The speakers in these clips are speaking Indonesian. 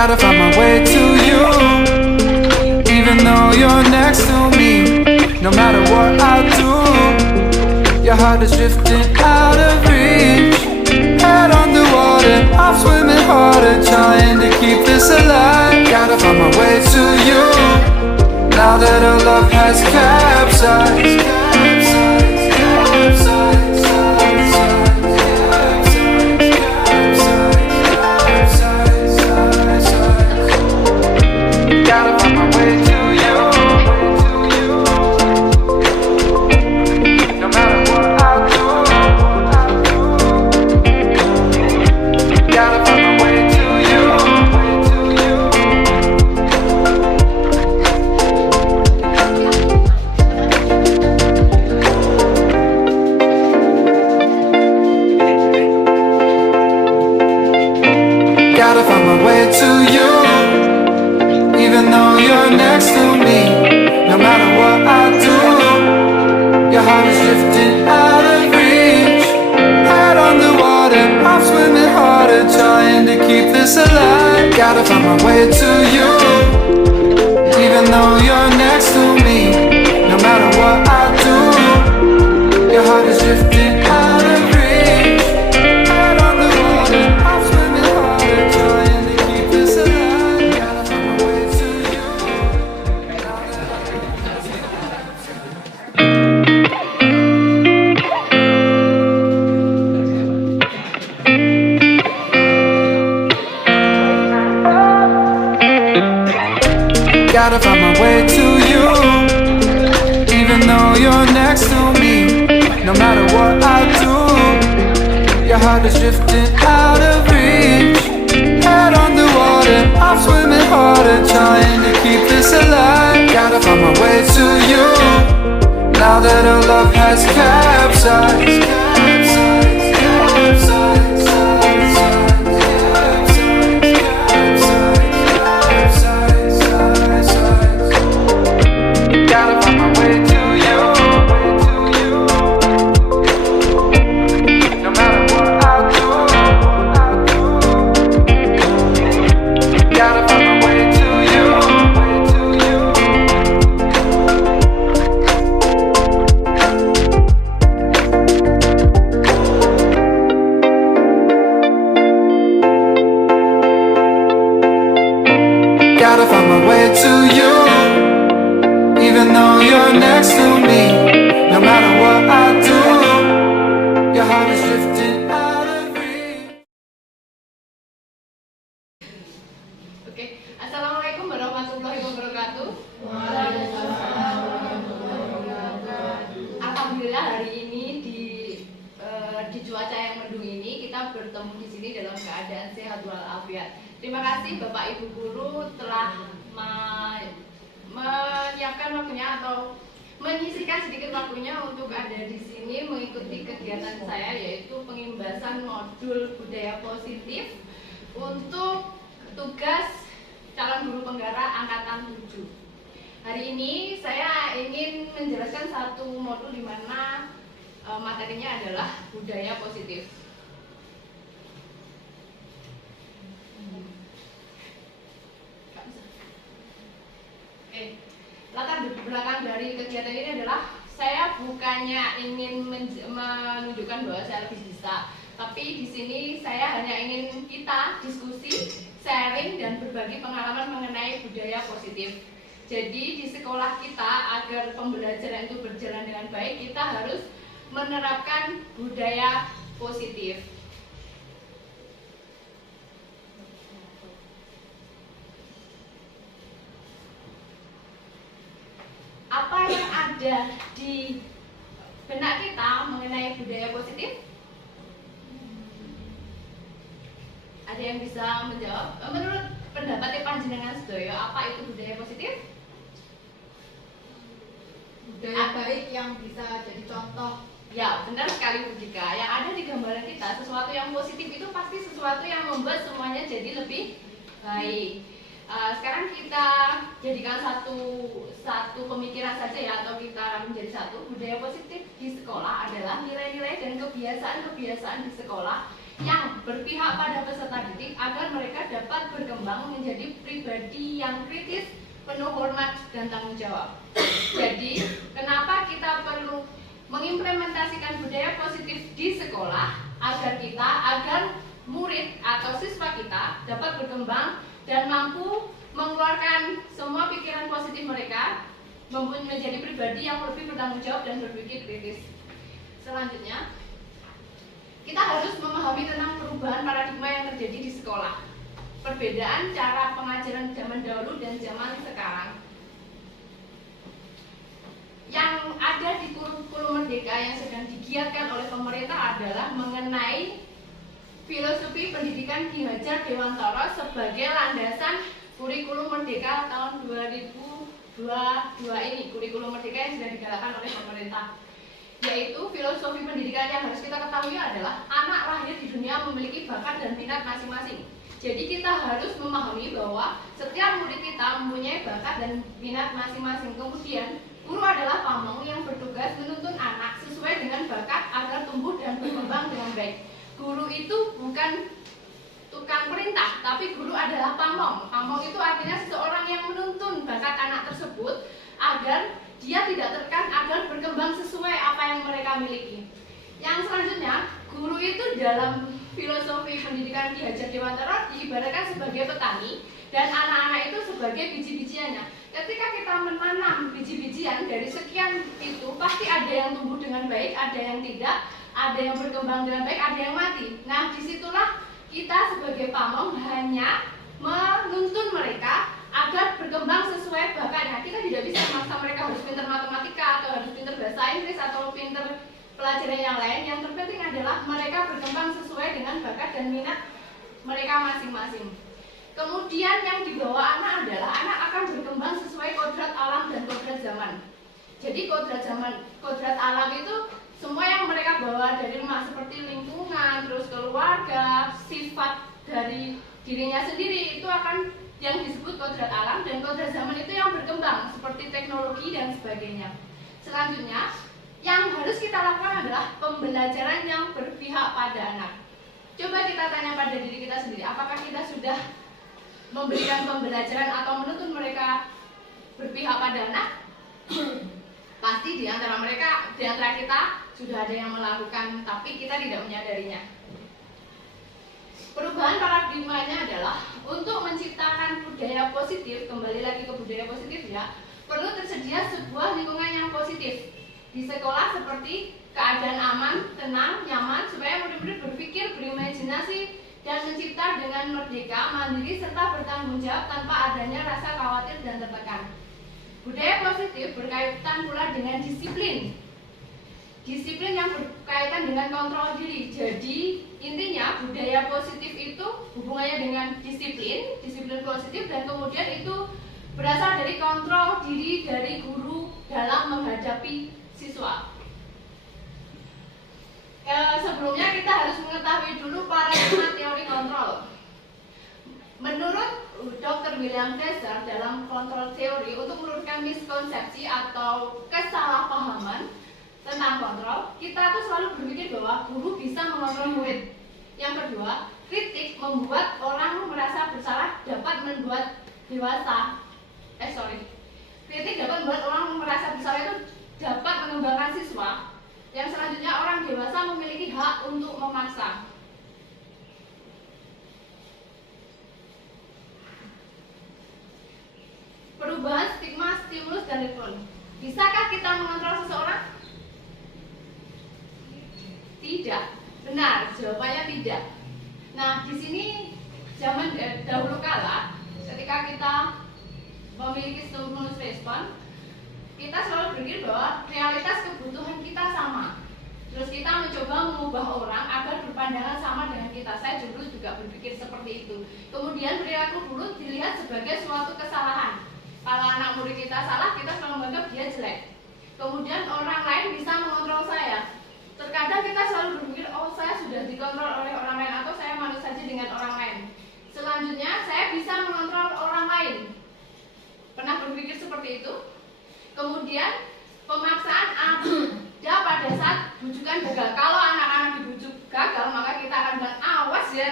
Gotta find my way to you, even though you're next to me. No matter what I do, your heart is drifting out of reach. Head underwater, I'm swimming harder, trying to keep this alive. Gotta find my way to you, now that our love has capsized. Gotta find my way to you, no matter what I do. Gotta find my way to you. Gotta find my way to you, even though you're next to me. No matter what I do, your heart is drifting out of reach. Head underwater, I'm swimming harder, trying to keep this alive. Gotta find my way to you, even though you're next to me. No matter what I do, your heart is drifting out of reach. Head underwater, I'm swimming harder, trying to keep this alive. Gotta find my way to you. Gotta find my way to you, even though you're next to me. No matter what I do, your heart is drifting out of reach. Head underwater, I'm swimming harder, trying to keep this alive. Gotta find my way to you, now that our love has capsized. Gotta find my way to you, no matter what I do. Gotta find my way to you. Gotta find my way to you, even though you're next to me. No matter what I do, your heart is drifting out of reach. Oke, Assalamualaikum warahmatullahi wabarakatuh. Alhamdulillah hari ini di cuaca yang mendung ini kita bertemu di sini dalam keadaan sehat walafiat. Terima kasih Bapak Ibu guru telah menyiapkan waktunya atau menyisihkan sedikit waktunya untuk ada di sini mengikuti kegiatan saya, yaitu pengimbasan modul budaya positif untuk tugas calon guru penggara angkatan 7. Hari ini saya ingin menjelaskan satu modul di mana materinya adalah budaya positif. Latar belakang dari kegiatan ini adalah saya bukannya ingin menunjukkan bahwa saya lebih bisa, tapi di sini saya hanya ingin kita diskusi, sharing dan berbagi pengalaman mengenai budaya positif. Jadi di sekolah kita agar pembelajaran itu berjalan dengan baik, kita harus menerapkan budaya positif. Apa yang ada di benak kita mengenai budaya positif? Ada yang bisa menjawab? Menurut pendapat panjenengan sedaya, apa itu budaya positif? Budaya baik yang bisa jadi contoh. Ya, benar sekali Bu Dika. Yang ada di gambaran kita, sesuatu yang positif itu pasti sesuatu yang membuat semuanya jadi lebih baik. Sekarang kita jadikan satu pemikiran saja ya, atau kita menjadi satu. Budaya positif di sekolah adalah nilai-nilai dan kebiasaan-kebiasaan di sekolah yang berpihak pada peserta didik agar mereka dapat berkembang menjadi pribadi yang kritis, penuh hormat dan tanggung jawab. Jadi, kenapa kita perlu mengimplementasikan budaya positif di sekolah agar murid atau siswa kita dapat berkembang dan mampu mengeluarkan semua pikiran positif mereka, menjadi pribadi yang lebih bertanggung jawab dan berpikir kritis. Selanjutnya, kita harus memahami tentang perubahan paradigma yang terjadi di sekolah. Perbedaan cara pengajaran zaman dahulu dan zaman sekarang. Yang ada di kurikulum Merdeka yang sedang digiatkan oleh pemerintah adalah mengenai filosofi pendidikan Ki Hajar Dewantara sebagai landasan kurikulum Merdeka tahun 2022 ini, kurikulum Merdeka yang sedang digalakkan oleh pemerintah. Yaitu filosofi pendidikan yang harus kita ketahui adalah anak lahir di dunia memiliki bakat dan minat masing-masing. Jadi kita harus memahami bahwa setiap murid kita mempunyai bakat dan minat masing-masing. Kemudian guru adalah pamong yang bertugas menuntun anak sesuai dengan bakat agar tumbuh dan berkembang dengan baik. Guru itu bukan tukang perintah, tapi guru adalah pamong. Pamong itu artinya seseorang yang menuntun bakat anak tersebut agar dia tidak tertekan, agar berkembang sesuai apa yang mereka miliki. Yang selanjutnya, guru itu dalam filosofi pendidikan Ki Hajar Dewantara diibaratkan sebagai petani dan anak-anak itu sebagai biji-bijiannya. Ketika kita menanam biji-bijian dari sekian itu, pasti ada yang tumbuh dengan baik, ada yang tidak, ada yang berkembang dengan baik, ada yang mati. Nah, disitulah kita sebagai pamong hanya menuntun mereka agar berkembang sesuai bakatnya. Kita tidak bisa memaksa mereka harus pintar matematika atau harus pintar bahasa Inggris atau pintar pelajaran yang lain. Yang terpenting adalah mereka berkembang sesuai dengan bakat dan minat mereka masing-masing. Kemudian yang dibawa anak adalah anak akan berkembang sesuai kodrat alam dan kodrat zaman. Jadi kodrat alam itu semua yang mereka bawa dari rumah seperti lingkungan, terus keluarga, sifat dari dirinya sendiri itu akan yang disebut kodrat alam, dan kodrat zaman itu yang berkembang seperti teknologi dan sebagainya. Selanjutnya, yang harus kita lakukan adalah pembelajaran yang berpihak pada anak. Coba kita tanya pada diri kita sendiri, apakah kita sudah memberikan pembelajaran atau menuntun mereka berpihak pada anak? Pasti di antara kita sudah ada yang melakukan, tapi kita tidak menyadarinya. Perubahan paradigmanya adalah untuk menciptakan budaya positif, kembali lagi ke budaya positif ya, perlu tersedia sebuah lingkungan yang positif di sekolah seperti keadaan aman, tenang, nyaman, supaya murid-murid berpikir, berimajinasi, dan mencipta dengan merdeka, mandiri, serta bertanggung jawab tanpa adanya rasa khawatir dan tertekan. Budaya positif berkaitan pula dengan disiplin. Disiplin yang berkaitan dengan kontrol diri. Jadi intinya budaya positif itu hubungannya dengan disiplin positif, dan kemudian itu berasal dari kontrol diri dari guru dalam menghadapi siswa. Sebelumnya kita harus mengetahui dulu paradigma teori kontrol. Menurut Dr. William Fraser dalam kontrol teori, untuk menurunkan miskonsepsi atau kesalahpahaman tentang kontrol, kita tuh selalu berpikir bahwa guru bisa mengontrol murid. Yang kedua, kritik membuat orang merasa bersalah dapat membuat kritik dapat membuat orang merasa bersalah itu dapat mengembangkan siswa. Yang selanjutnya, orang dewasa memiliki hak untuk memaksa. Perubahan stigma, stimulus, dan respon. Bisakah kita mengontrol seseorang? Tidak. Benar, jawabannya tidak. Nah, di sini zaman dahulu kala, ketika kita memiliki stimulus respon, kita selalu berpikir bahwa realitas kebutuhan kita sama. Terus kita mencoba mengubah orang agar berpandangan sama dengan kita. Saya dulu juga berpikir seperti itu. Kemudian perilaku dulu dilihat sebagai suatu kesalahan. Kalau anak murid kita salah, kita selalu menganggap dia jelek. Kemudian orang lain bisa mengontrol saya. Terkadang kita selalu berpikir, oh saya sudah dikontrol oleh orang lain, atau saya malu saja dengan orang lain. Selanjutnya, saya bisa mengontrol orang lain. Pernah berpikir seperti itu? Kemudian, pemaksaan ada pada saat bujukan gagal. Kalau anak-anak dibujuk gagal, maka kita akan bilang, awas ya,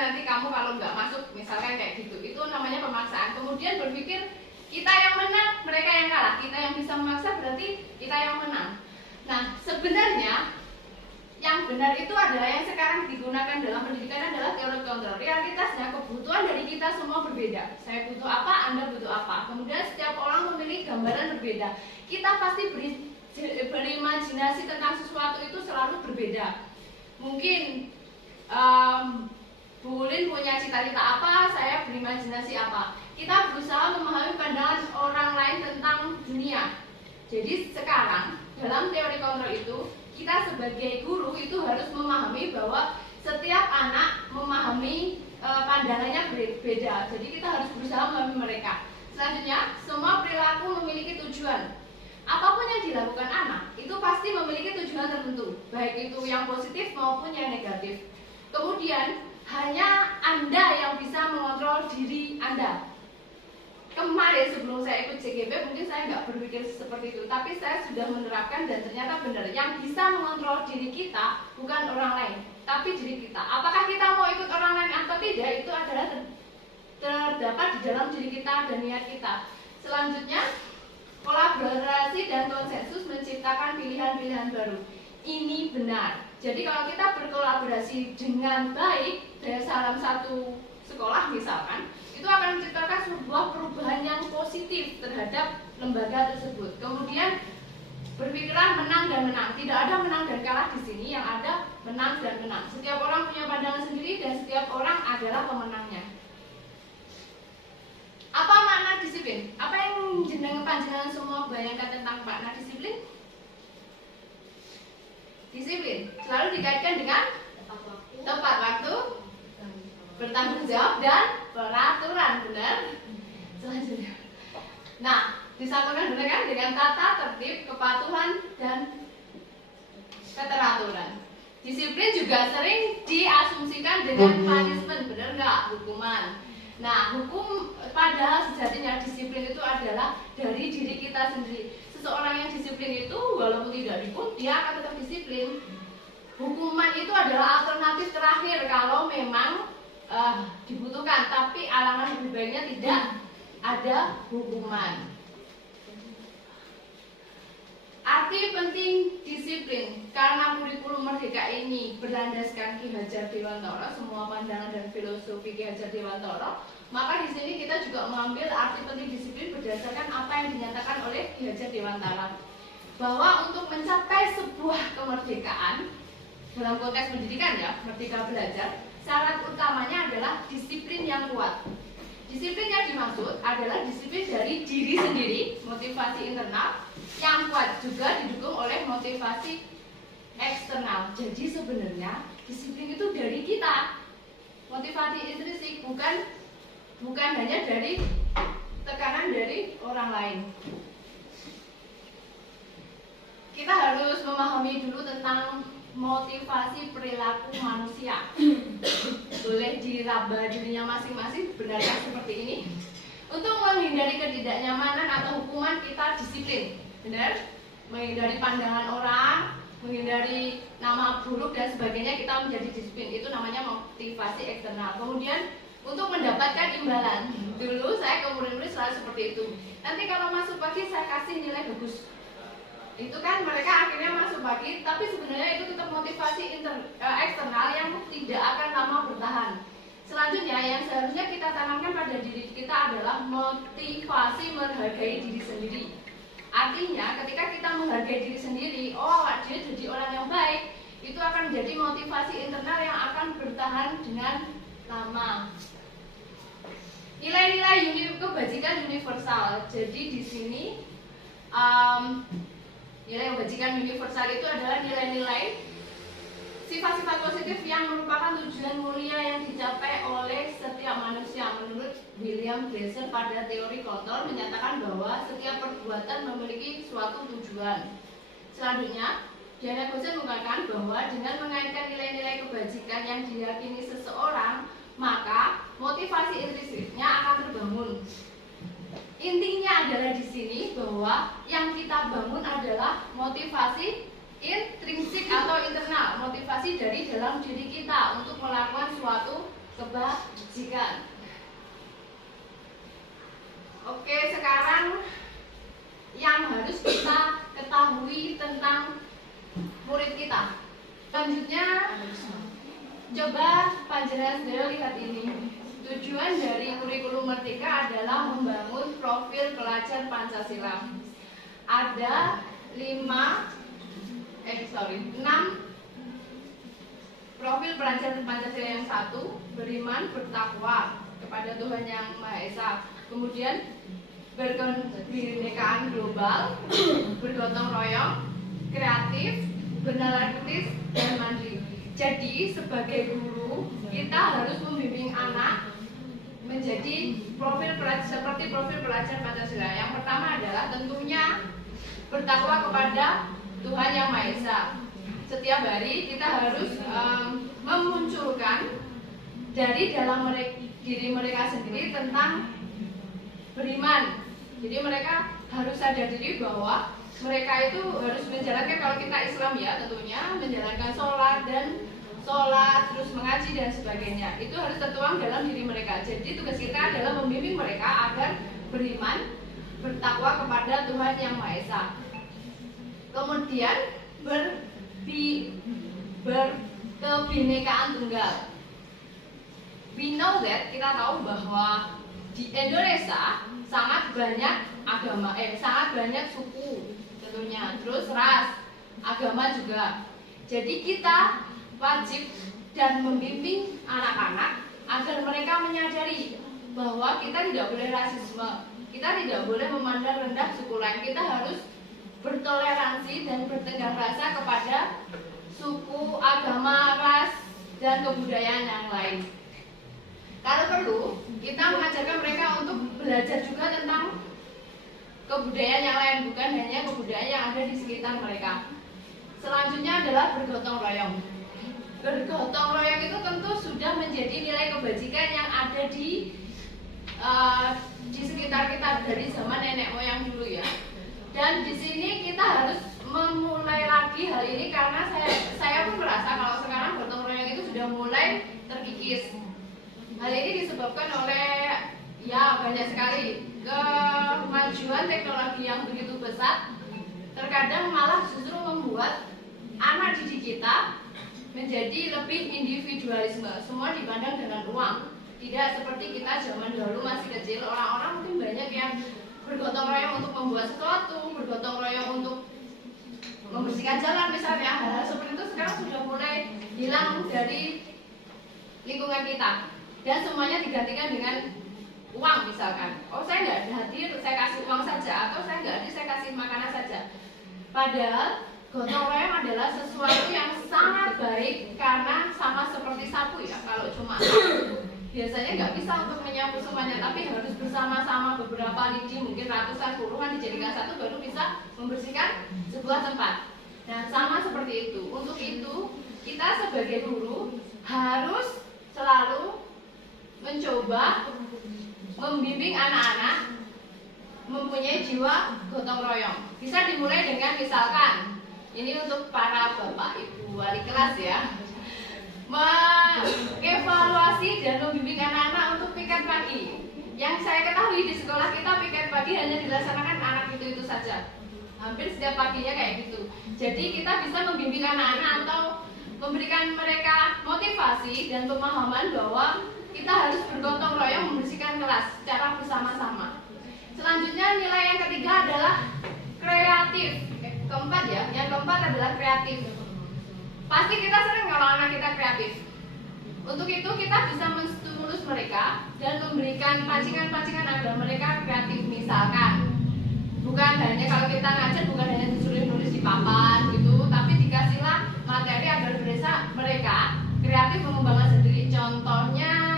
kemudian berpikir kita yang menang, mereka yang kalah. Kita yang bisa memaksa berarti kita yang menang. Nah, sebenarnya yang benar itu adalah yang sekarang digunakan dalam pendidikan adalah teori kontrol. Realitasnya kebutuhan dari kita semua berbeda. Saya butuh apa, Anda butuh apa. Kemudian setiap orang memiliki gambaran berbeda. Kita pasti berimajinasi tentang sesuatu itu selalu berbeda. Mungkin Bu Lin punya cita-cita apa, saya berimajinasi apa. Kita berusaha memahami pandangan orang lain tentang dunia. Jadi sekarang dalam teori kontrol itu kita sebagai guru itu harus memahami bahwa setiap anak memahami pandangannya berbeda. Jadi kita harus berusaha memahami mereka. Selanjutnya, semua perilaku memiliki tujuan. Apapun yang dilakukan anak itu pasti memiliki tujuan tertentu, baik itu yang positif maupun yang negatif. Kemudian hanya Anda yang bisa mengontrol diri Anda. Kemarin sebelum saya ikut CGP mungkin saya nggak berpikir seperti itu, tapi saya sudah menerapkan dan ternyata benar. Yang bisa mengontrol diri kita bukan orang lain, tapi diri kita. Apakah kita mau ikut orang lain atau tidak itu adalah terdapat di dalam diri kita dan niat kita. Selanjutnya, kolaborasi dan konsensus menciptakan pilihan-pilihan baru. Ini benar. Jadi kalau kita berkolaborasi dengan baik dalam satu sekolah misalkan, itu akan menciptakan sebuah perubahan yang positif terhadap lembaga tersebut. Kemudian berpikirlah menang dan menang. Tidak ada menang dan kalah di sini, yang ada menang dan menang. Setiap orang punya pandangan sendiri dan setiap orang adalah pemenangnya. Apa makna disiplin? Apa yang panjenengan semua bayangkan tentang makna disiplin? Disiplin selalu dikaitkan dengan tepat waktu, bertanggung jawab dan peraturan, benar? Selanjutnya, nah disambungkan dengan tata tertib, kepatuhan dan keteraturan. Disiplin juga sering diasumsikan dengan punishment, benar nggak? Hukuman. Nah, hukum padahal sejatinya disiplin itu adalah dari diri kita sendiri. Seseorang yang disiplin itu walaupun tidak dihukum, dia akan tetap disiplin. Hukuman itu adalah alternatif terakhir kalau memang dibutuhkan, tapi alangkah lebih baiknya tidak ada hukuman. Arti penting disiplin karena kurikulum Merdeka ini berlandaskan Ki Hajar Dewantara, semua pandangan dan filosofi Ki Hajar Dewantara, maka di sini kita juga mengambil arti penting disiplin berdasarkan apa yang dinyatakan oleh Ki Hajar Dewantara, bahwa untuk mencapai sebuah kemerdekaan dalam konteks pendidikan ya, merdeka belajar, syarat utamanya adalah disiplin yang kuat. Disiplin yang dimaksud adalah disiplin dari diri sendiri, motivasi internal, yang kuat juga didukung oleh motivasi eksternal. Jadi sebenarnya disiplin itu dari kita, motivasi intrinsik, bukan hanya dari tekanan dari orang lain. Kita harus memahami dulu tentang motivasi perilaku manusia. Boleh diraba dirinya masing-masing, benarkah seperti ini? Untuk menghindari ketidaknyamanan atau hukuman kita disiplin, benar? Menghindari pandangan orang, menghindari nama buruk dan sebagainya, kita menjadi disiplin. Itu namanya motivasi eksternal. Kemudian untuk mendapatkan imbalan, dulu saya ke murid-murid selalu seperti itu. Nanti kalau masuk pagi saya kasih nilai bagus. Itu kan mereka akhirnya masuk pagi, tapi sebenarnya itu tetap motivasi eksternal yang tidak akan lama bertahan. Selanjutnya yang seharusnya kita tanamkan pada diri kita adalah motivasi menghargai diri sendiri. Artinya ketika kita menghargai diri sendiri, dia jadi orang yang baik, itu akan menjadi motivasi internal yang akan bertahan dengan lama. Nilai-nilai kebajikan universal. Jadi di sini nilai kebajikan universal itu adalah nilai-nilai sifat-sifat positif yang merupakan tujuan mulia yang dicapai oleh setiap manusia. Menurut William Glasser pada teori kontrol menyatakan bahwa setiap perbuatan memiliki suatu tujuan. Selanjutnya, Diana Gosen mengatakan bahwa dengan mengaitkan nilai-nilai kebajikan yang diyakini seseorang, maka motivasi intrinsiknya akan terbangun. Intinya adalah di sini bahwa yang kita bangun adalah motivasi intrinsik atau internal, motivasi dari dalam diri kita untuk melakukan suatu kebajikan. Oke, sekarang yang harus kita ketahui tentang murid kita. Selanjutnya, coba panjenengan sendiri lihat ini. Tujuan dari kurikulum Merdeka adalah membangun profil pelajar Pancasila. Ada 6 profil pelajar Pancasila. Yang satu, beriman, bertakwa kepada Tuhan Yang Maha Esa. Kemudian berkebinekaan global, bergotong royong, kreatif, bernalar kritis, dan mandiri. Jadi sebagai guru kita harus membimbing anak menjadi profil pelajar seperti profil pelajar Pancasila. Yang pertama adalah tentunya bertakwa kepada Tuhan Yang Maha Esa. Setiap hari kita harus memunculkan dari dalam diri mereka sendiri tentang beriman. Jadi mereka harus sadar diri bahwa mereka itu harus menjalankan, kalau kita Islam ya tentunya menjalankan sholat, terus mengaji dan sebagainya. Itu harus tertuang dalam diri mereka. Jadi tugas kita adalah membimbing mereka agar beriman, bertakwa kepada Tuhan Yang Maha Esa. Kemudian berkebinekaan tunggal. We know that, kita tahu bahwa di Indonesia sangat banyak agama, sangat banyak suku tentunya, terus ras, agama juga. Jadi kita wajib dan membimbing anak-anak agar mereka menyadari bahwa kita tidak boleh rasisme, kita tidak boleh memandang rendah suku lain, kita harus bertoleransi dan bertenggang rasa kepada suku, agama, ras, dan kebudayaan yang lain. Kalau perlu, kita mengajarkan mereka untuk belajar juga tentang kebudayaan yang lain, bukan hanya kebudayaan yang ada di sekitar mereka. Selanjutnya adalah bergotong royong. Bergotong royong itu tentu sudah menjadi nilai kebajikan yang ada di sekitar kita dari zaman nenek moyang dulu ya. Dan di sini kita harus memulai lagi hal ini karena saya pun merasa kalau sekarang gotong royong itu sudah mulai terkikis. Hal ini disebabkan oleh ya banyak sekali kemajuan teknologi yang begitu pesat. Terkadang malah justru membuat anak didik kita menjadi lebih individualisme. Semua dipandang dengan uang. Tidak seperti kita zaman dahulu masih kecil, orang-orang mungkin banyak yang bergotong royong untuk membuat sesuatu, bergotong royong untuk membersihkan jalan misalnya. Hal-hal seperti itu sekarang sudah mulai hilang dari lingkungan kita. Dan semuanya digantikan dengan uang misalkan. Oh saya nggak hadir, saya kasih uang saja. Atau saya nggak hadir, saya kasih makanan saja. Padahal gotong royong adalah sesuatu yang sangat baik karena sama seperti sapu ya. Kalau cuma biasanya nggak bisa untuk menyapu semuanya, tapi harus bersama-sama beberapa lidi, mungkin ratusan, puluhan dijadikan satu baru bisa membersihkan sebuah tempat. Nah sama seperti itu. Untuk itu kita sebagai guru harus selalu mencoba membimbing anak-anak mempunyai jiwa gotong royong. Bisa dimulai dengan misalkan ini untuk para bapak ibu wali kelas ya, mengevaluasi dan membimbing anak-anak untuk piket pagi. Yang saya ketahui di sekolah kita piket pagi hanya dilaksanakan anak itu saja. Hampir setiap paginya kayak gitu. Jadi kita bisa membimbing anak-anak atau memberikan mereka motivasi dan pemahaman bahwa kita harus bergotong royong membersihkan kelas secara bersama-sama. Selanjutnya nilai yang ketiga adalah kreatif. Keempat ya, yang keempat adalah kreatif. Pasti kita sering kalau anak kita kreatif. Untuk itu kita bisa menstimulus mereka dan memberikan pancingan-pancingan agar mereka kreatif. Misalkan, bukan hanya kalau kita ngajar bukan hanya disuruh nulis di papan gitu, tapi dikasihlah materi agar mereka kreatif mengembangkan sendiri. Contohnya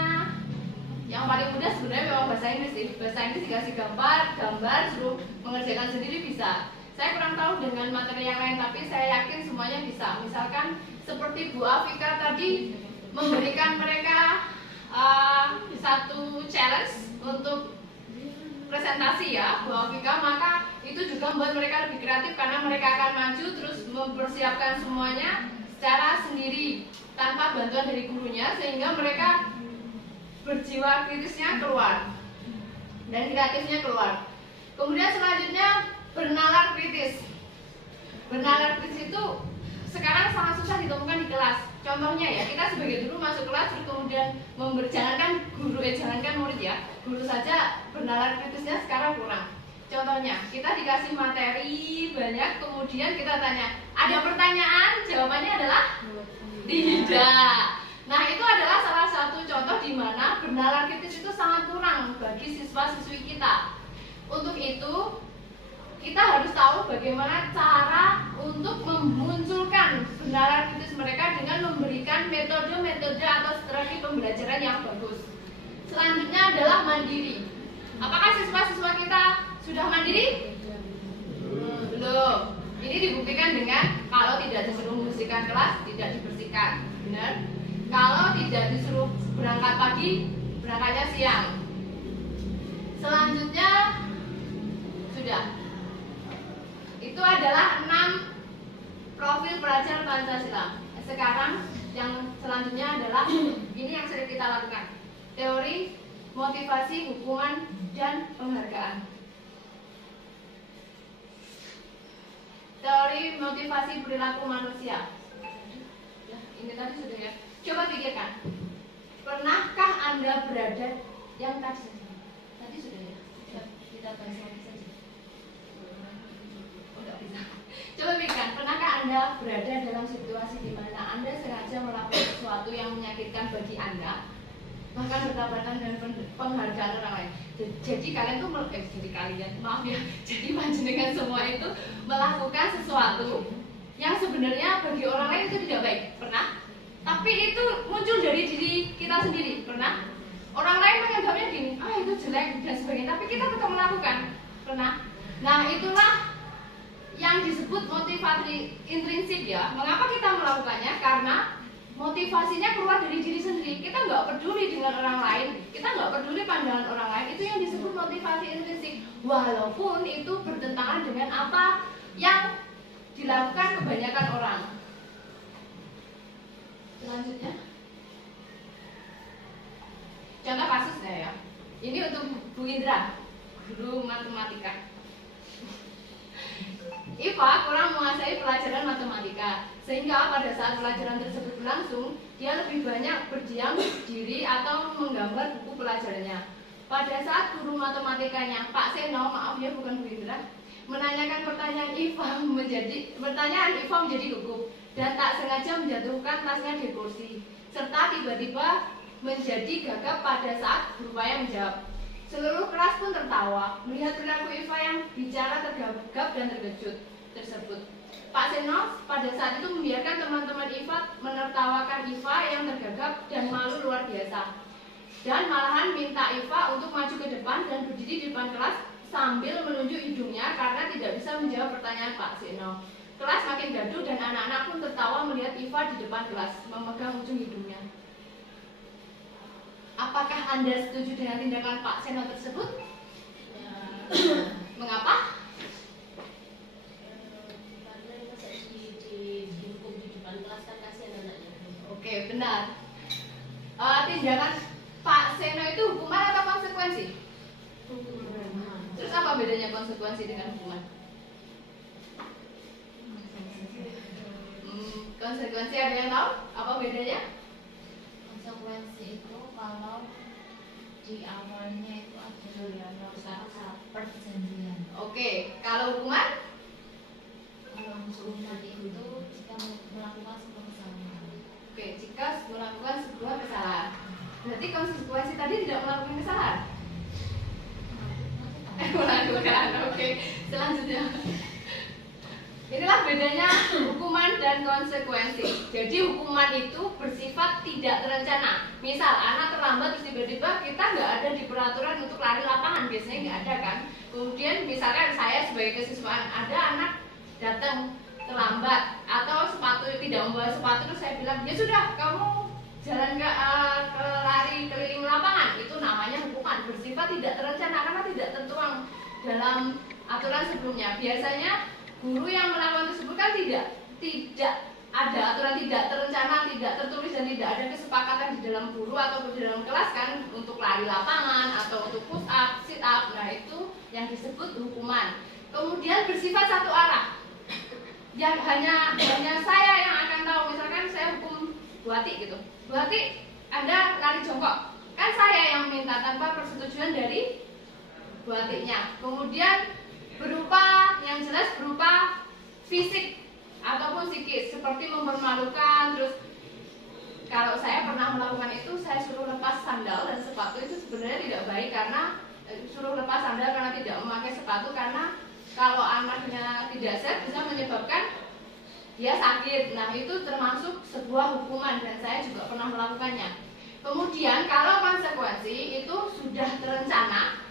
yang paling mudah sebenarnya memang bahasa Inggris sih. Bahasa Inggris dikasih gambar, suruh mengerjakan sendiri bisa. Saya kurang tahu dengan materi yang lain, tapi saya yakin semuanya bisa. Misalkan seperti Bu Afika tadi memberikan mereka satu challenge untuk presentasi ya, Bu Afika, maka itu juga membuat mereka lebih kreatif karena mereka akan maju terus mempersiapkan semuanya secara sendiri tanpa bantuan dari gurunya, sehingga mereka berjiwa kritisnya keluar. dan kreatifnya keluar. Kemudian selanjutnya bernalar kritis. Bernalar kritis itu sekarang sangat susah ditemukan di kelas. Contohnya ya, kita sebagai guru masuk kelas terus kemudian jangankan guru, jangankan murid ya, guru saja bernalar kritisnya sekarang kurang. Contohnya, kita dikasih materi banyak, kemudian kita tanya, ada pertanyaan? Jawabannya adalah tidak. Nah, itu adalah salah satu contoh di mana bernalar kritis itu sangat kurang bagi siswa-siswi kita. Untuk itu, kita harus tahu bagaimana cara untuk memunculkan bernalar kritis mereka dengan memberikan metode-metode atau strategi pembelajaran yang bagus. Selanjutnya adalah mandiri. Apakah siswa-siswa kita sudah mandiri? Belum. Ini dibuktikan dengan kalau tidak disuruh membersihkan kelas, tidak dibersihkan. Benar? Kalau tidak disuruh berangkat pagi, berangkatnya siang. Selanjutnya sudah. Itu adalah 6 profil pelajar Pancasila. Sekarang yang selanjutnya adalah ini yang sering kita lakukan. Teori, motivasi, hukuman, dan penghargaan. Teori motivasi perilaku manusia. Ini tadi sudah ya. Coba pikirkan. Pernahkah Anda berada yang tadi? Tadi sudah ya. Kita bahas lagi saja. Coba pikirkan, pernahkah Anda berada dalam situasi di mana Anda sengaja melakukan sesuatu yang menyakitkan bagi Anda, bahkan bertabrakan dengan penghargaan orang lain? Jadi kalian tuh jadi panjenengan semua itu melakukan sesuatu yang sebenarnya bagi orang lain itu tidak baik. Pernah? Tapi itu muncul dari diri kita sendiri. Pernah? Orang lain menganggapnya gini, itu jelek dan sebagainya, tapi kita tetap melakukan. Pernah? Nah, itulah yang disebut motivasi intrinsik ya. Mengapa kita melakukannya? Karena motivasinya keluar dari diri sendiri. Kita nggak peduli dengan orang lain, kita nggak peduli pandangan orang lain. Itu yang disebut motivasi intrinsik. Walaupun itu bertentangan dengan apa yang dilakukan kebanyakan orang. Selanjutnya, contoh kasusnya ya. Ini untuk Bu Indra, guru matematika. Iva kurang menguasai pelajaran matematika, sehingga pada saat pelajaran tersebut berlangsung, dia lebih banyak berdiam diri atau menggambar buku pelajarannya. Pada saat guru matematikanya, Pak Seno, maaf ya bukan Bu Indra, menanyakan pertanyaan Iva menjadi gugup dan tak sengaja menjatuhkan tasnya di kursi, serta tiba-tiba menjadi gagap pada saat berupaya menjawab. Seluruh kelas pun tertawa melihat perilaku Iva yang bicara tergagap dan terkejut tersebut. Pak Seno pada saat itu membiarkan teman-teman Iva menertawakan Iva yang tergagap dan malu luar biasa, dan malahan minta Iva untuk maju ke depan dan berdiri di depan kelas sambil menunjuk hidungnya karena tidak bisa menjawab pertanyaan Pak Seno. Kelas makin gaduh dan anak-anak pun tertawa melihat Iva di depan kelas memegang ujung hidungnya. Apakah Anda setuju dengan tindakan Pak Seno tersebut? Ya. Mengapa? Karena masa dihukum di depan kelas kan kasihan anaknya. Oke, benar. Tindakan Pak Seno itu hukuman atau konsekuensi? Terus apa bedanya konsekuensi dengan hukuman? Konsekuensi ada yang tahu? Apa bedanya? Konsekuensi itu kalau di awalnya itu ada perjanjian. Oke, kalau hukuman? Kalau hukuman itu jika melakukan sebuah kesalahan. Oke, jika melakukan sebuah kesalahan. Berarti konsekuensi tadi tidak melakukan kesalahan? Melakukan, oke. Selanjutnya, inilah bedanya hukuman dan konsekuensi. Jadi hukuman itu bersifat tidak terencana. Misal anak terlambat terus tiba-tiba kita nggak ada di peraturan untuk lari lapangan, biasanya nggak ada kan. Kemudian misalkan saya sebagai kesiswaan, ada anak datang terlambat atau tidak membawa sepatu, terus saya bilang ya sudah kamu jalan ke lari keliling lapangan, itu namanya hukuman bersifat tidak terencana karena tidak tertuang dalam aturan sebelumnya. Biasanya guru yang melakukan tersebut kan tidak ada aturan, tidak terencana, tidak tertulis, dan tidak ada kesepakatan di dalam guru atau di dalam kelas kan untuk lari lapangan atau untuk push up, sit up. disebut hukuman. Kemudian bersifat satu arah, yang hanya saya yang akan tahu. Misalkan saya hukum Bu Ati gitu, Bu Ati Anda lari jongkok, kan saya yang minta tanpa persetujuan dari Bu Atinya. Kemudian berupa yang jelas berupa fisik ataupun psikis, seperti mempermalukan. Terus kalau saya pernah melakukan itu, saya suruh lepas sandal dan sepatu, itu sebenarnya tidak baik, karena suruh lepas sandal karena tidak memakai sepatu, karena kalau anaknya tidak sehat bisa menyebabkan dia sakit. Nah, itu termasuk sebuah hukuman dan saya juga pernah melakukannya. Kemudian kalau konsekuensi itu sudah terencana,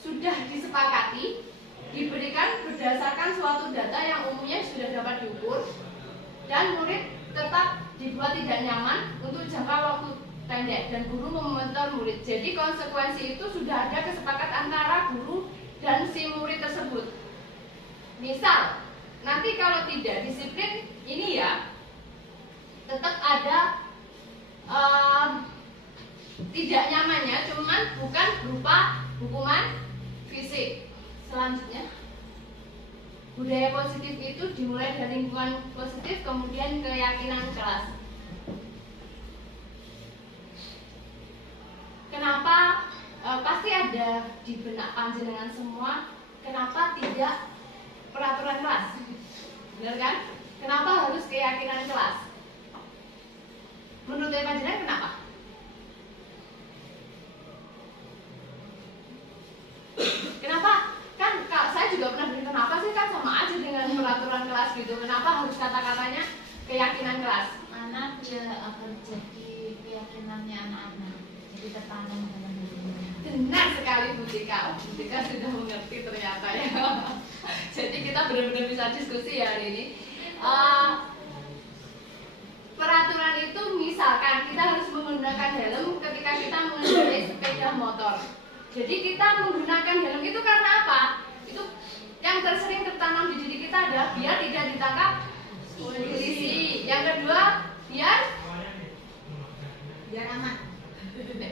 sudah disepakati, diberikan berdasarkan suatu data yang umumnya sudah dapat diukur, dan murid tetap dibuat tidak nyaman untuk jangka waktu pendek dan guru memonitor murid. Jadi konsekuensi itu sudah ada kesepakatan antara guru dan si murid tersebut. Misal, nanti kalau tidak disiplin ini ya, tetap ada tidak nyamannya, cuman bukan berupa hukuman fisik. Selanjutnya, budaya positif itu dimulai dari lingkungan positif, kemudian keyakinan kelas. Kenapa pasti ada di benak panjenengan semua, kenapa tidak peraturan kelas? Benar kan? Kenapa harus keyakinan kelas? Menurut panjenengan kenapa? Kenapa? Kan saya juga pernah bilang, kenapa sih, kan sama aja dengan peraturan kelas gitu. Kenapa harus kata-katanya keyakinan kelas? Karena dia akan jadi keyakinannya anak-anak, jadi tertanam dalam dirinya. Benar sekali Bu Tika. Bu Tika sudah mengerti ternyata ya. Jadi kita benar-benar bisa diskusi ya hari ini. Peraturan itu misalkan kita harus menggunakan helm ketika kita mengendarai sepeda motor. Jadi kita menggunakan helm itu karena apa? Itu yang tersering tertanam di diri kita adalah biar tidak ditangkap polisi. Yang kedua, biar aman.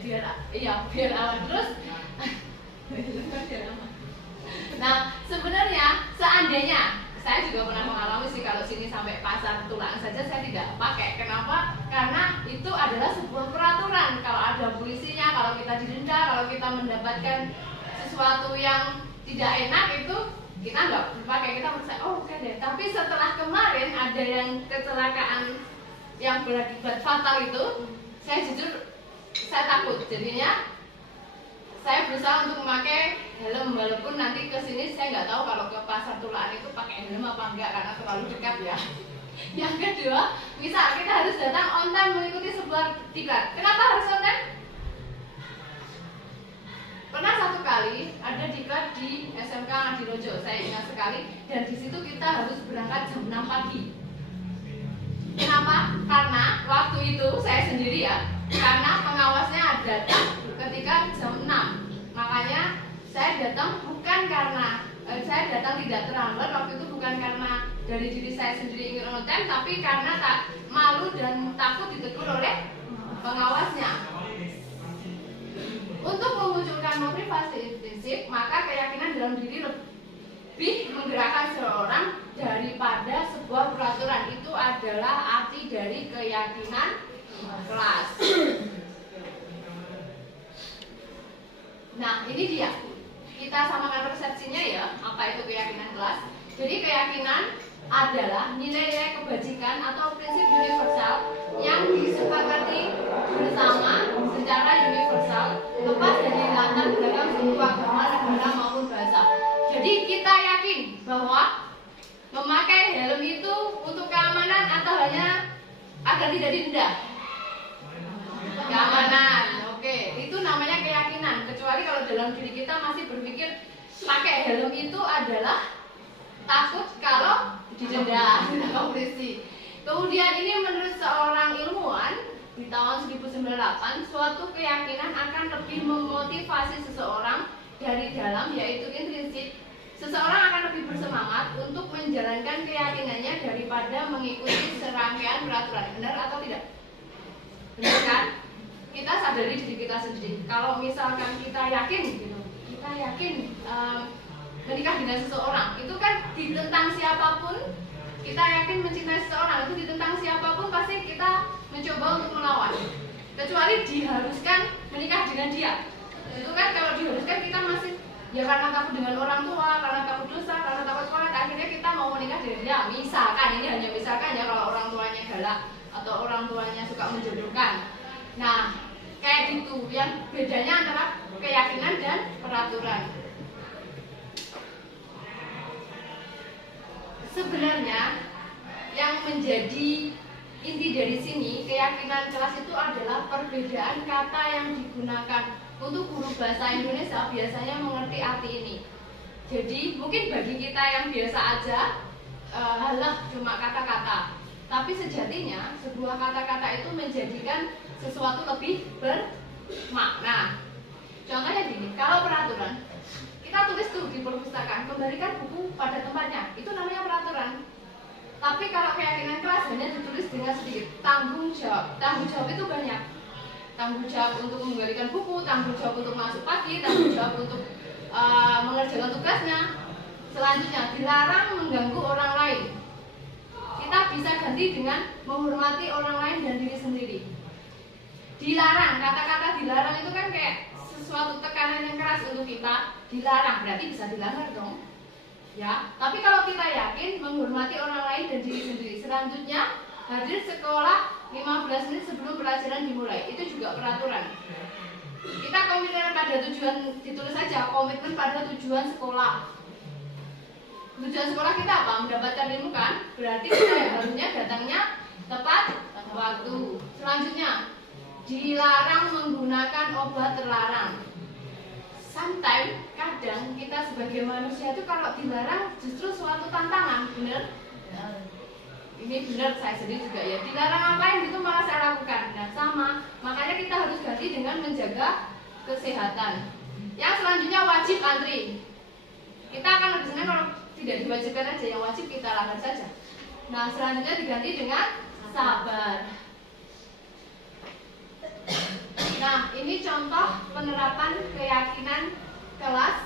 Biar aman. Terus biar aman. Nah, sebenarnya seandainya saya juga pernah mengalami sih, kalau sini sampai pasar tulang saja saya tidak pakai. Kenapa? Karena itu adalah sebuah peraturan. Kalau ada polisinya, kalau kita didenda, kalau kita mendapatkan sesuatu yang tidak enak, itu kita nggak pakai. Kita merasa oh oke deh. Tapi setelah kemarin ada yang kecelakaan yang berakibat fatal itu, saya jujur saya takut. Jadinya saya berusaha untuk memakai helm, walaupun nanti ke sini saya nggak tahu kalau ke pasar tulaan itu pakai helm apa enggak karena terlalu dekat ya. Yang kedua, misal kita harus datang on time mengikuti sebuah diklat. Kenapa harus on time? Pernah satu kali ada diklat di SMK Ngadirojo, saya ingat sekali, dan di situ kita harus berangkat jam 6 pagi. Kenapa? Karena waktu itu saya sendiri ya, karena pengawasnya datang ketika jam 6. Makanya saya datang bukan karena saya datang tidak terlambat waktu itu, bukan karena dari diri saya sendiri ingin on time, tapi karena tak malu dan takut ditegur oleh pengawasnya. Untuk memunculkan motivasi intrinsik, maka keyakinan dalam diri lebih menggerakkan seseorang daripada sebuah peraturan. Itu adalah arti dari keyakinan kelas. Nah, ini dia. Kita samakan persepsinya ya, apa itu keyakinan kelas. Jadi keyakinan adalah nilai-nilai kebajikan atau prinsip universal yang disepakati bersama secara universal, lepas dari latar belakang suku, agama, negara maupun bahasa. Jadi kita yakin bahwa memakai helm itu untuk keamanan atau hanya agar tidak didenda? Keamanan. Oke, itu namanya keyakinan. Kecuali kalau dalam diri kita masih berpikir pakai helm itu adalah takut kalau didenda oleh polisi. Kemudian ini menurut seorang ilmuwan di tahun 1998, suatu keyakinan akan lebih memotivasi seseorang dari dalam, yaitu intrinsik. Seseorang akan lebih bersemangat untuk menjalankan keyakinannya daripada mengikuti serangkaian peraturan. Benar atau tidak? Benar kan? Kita sadari diri kita sendiri. Kalau misalkan kita yakin gitu, kita yakin menikah dengan seseorang itu kan ditentang siapapun, kita yakin mencintai seseorang itu ditentang siapapun pasti kita mencoba untuk melawan, kecuali diharuskan menikah dengan dia. Itu kan kalau diharuskan kita masih ya karena takut dengan orang tua, karena takut dosa, karena takut sholat, akhirnya kita mau menikah dengan dia. Misalkan, ini hanya misalkan ya, kalau orang tuanya galak atau orang tuanya suka menjodohkan. Nah, kayak gitu, yang bedanya antara keyakinan dan peraturan. Sebenarnya yang menjadi inti dari sini, keyakinan kelas itu adalah perbedaan kata yang digunakan. Untuk guru bahasa Indonesia biasanya mengerti arti ini. Jadi mungkin bagi kita yang biasa aja, halah cuma kata-kata. Tapi sejatinya sebuah kata-kata itu menjadikan sesuatu lebih bermakna. Contohnya gini, kalau peraturan, kita tulis tuh di perpustakaan, kembalikan buku pada tempatnya, itu namanya peraturan. Tapi kalau keyakinan kelas hanya ditulis dengan sedikit, tanggung jawab. Tanggung jawab itu banyak. Tanggung jawab untuk mengembalikan buku, tanggung jawab untuk masuk pagi, tanggung jawab untuk mengerjakan tugasnya. Selanjutnya, dilarang mengganggu orang lain. Kita bisa ganti dengan menghormati orang lain dan diri sendiri. Dilarang, kata-kata dilarang itu kan kayak sesuatu tekanan yang keras untuk kita. Dilarang, berarti bisa dilanggar dong. Ya, tapi kalau kita yakin menghormati orang lain dan diri sendiri. Selanjutnya, hadir sekolah 15 menit sebelum pelajaran dimulai, itu juga peraturan. Kita komitmen pada tujuan, ditulis saja komitmen pada tujuan sekolah. Tujuan sekolah kita apa? Mendapatkan ilmu kan? Berarti kita harusnya datangnya tepat waktu. Selanjutnya, dilarang menggunakan obat terlarang. Sometimes, kadang kita sebagai manusia itu kalau dilarang justru suatu tantangan, bener? Ini benar, saya sendiri juga ya, dilarang ngapain itu malah saya lakukan. Nah sama, makanya kita harus ganti dengan menjaga kesehatan. Yang selanjutnya wajib antri. Kita akan lebih senang kalau tidak diwajibkan aja, yang wajib kita lakukan saja. Nah selanjutnya diganti dengan sabar. Nah ini contoh penerapan keyakinan kelas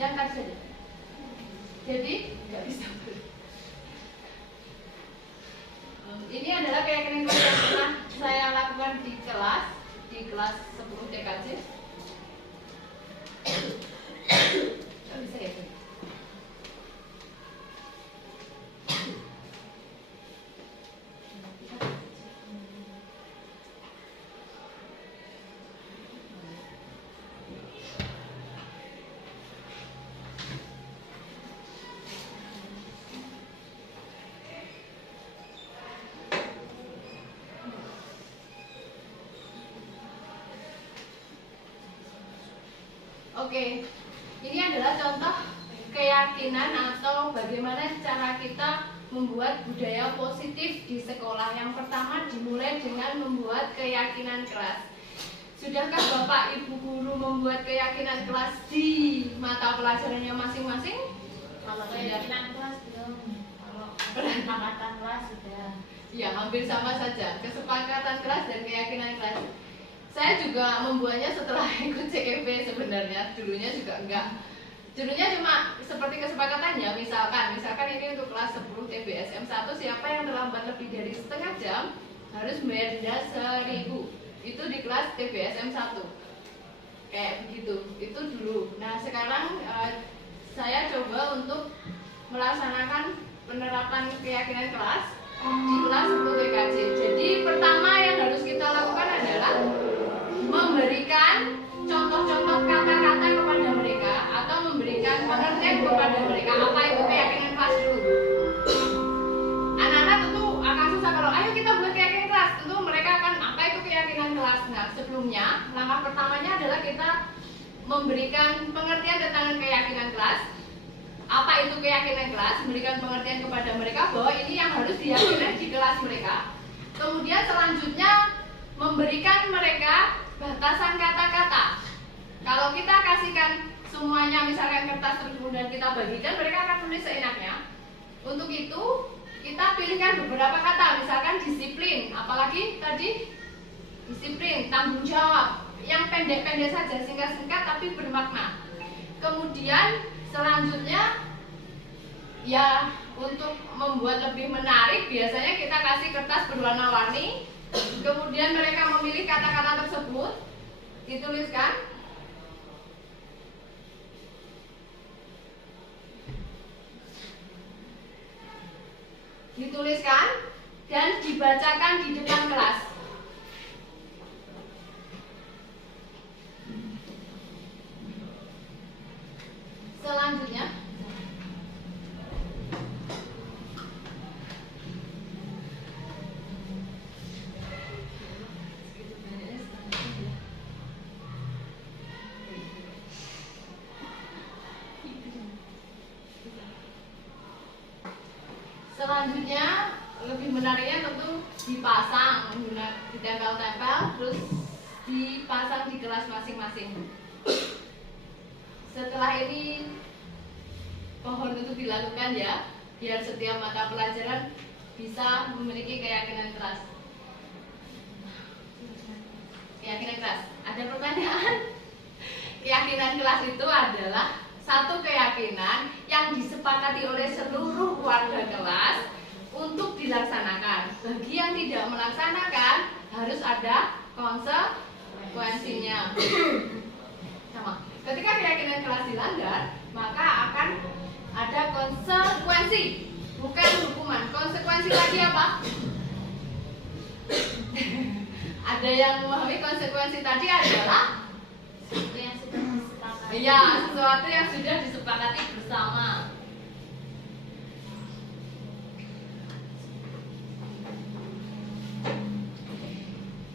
yang tadi saja. Jadi nggak bisa. Ini adalah keyakinan yang pernah saya lakukan di kelas 10 TKJ. Gak bisa ya? Oke, ini adalah contoh keyakinan atau bagaimana cara kita membuat budaya positif di sekolah. Yang pertama dimulai dengan membuat keyakinan kelas. Sudahkah Bapak Ibu guru membuat keyakinan kelas di mata pelajarannya masing-masing? Kalau keyakinan kelas belum. Kalau kesepakatan kelas sudah. Ya, hampir sama saja. Kesepakatan kelas dan keyakinan kelas. Saya juga membuatnya setelah ikut CEP sebenarnya. Dulunya juga enggak. Dulunya cuma seperti kesepakatannya, misalkan ini untuk kelas 10 TBSM 1, siapa yang terlambat lebih dari setengah jam harus membayar denda 1.000. Itu di kelas TBSM 1. Kayak begitu. Itu dulu. Nah, sekarang saya coba untuk melaksanakan penerapan keyakinan kelas di kelas 10 TKJ. Jadi pertama yang harus kita lakukan adalah memberikan contoh-contoh kata-kata kepada mereka atau memberikan pengertian kepada mereka. Apa itu keyakinan kelas dulu? Anak-anak tentu akan susah kalau ayo kita buat keyakinan kelas. Tentu mereka akan apa itu keyakinan kelas. Nah sebelumnya langkah pertamanya adalah kita memberikan pengertian tentang keyakinan kelas. Apa itu keyakinan kelas? Memberikan pengertian kepada mereka bahwa ini yang harus diyakini di kelas mereka. Kemudian selanjutnya memberikan mereka batasan kata-kata. Kalau kita kasihkan semuanya misalkan kertas terus kemudian kita bagikan, mereka akan tulis seenaknya. Untuk itu kita pilihkan beberapa kata, misalkan disiplin, apalagi tadi disiplin, tanggung jawab, yang pendek-pendek saja, singkat-singkat tapi bermakna. Kemudian selanjutnya ya untuk membuat lebih menarik biasanya kita kasih kertas berwarna-warni. Kemudian mereka memilih kata-kata tersebut, dituliskan. Dan dibacakan di depan kelas. Selanjutnya lebih menariknya tentu dipasang, ditempel-tempel, terus dipasang di kelas masing-masing. Setelah ini mohon untuk dilakukan ya, biar setiap mata pelajaran bisa memiliki keyakinan kelas. Keyakinan kelas. Ada pertanyaan? Keyakinan kelas itu adalah satu keyakinan yang disepakati oleh seluruh warga kelas untuk dilaksanakan. Bagi yang tidak melaksanakan harus ada konsekuensinya. Sama. Ketika keyakinan kelas dilanggar, maka akan ada konsekuensi, bukan hukuman. Konsekuensi lagi apa? Ada yang memahami konsekuensi tadi adalah yang sudah disepakati. ya, sesuatu yang sudah disepakati bersama.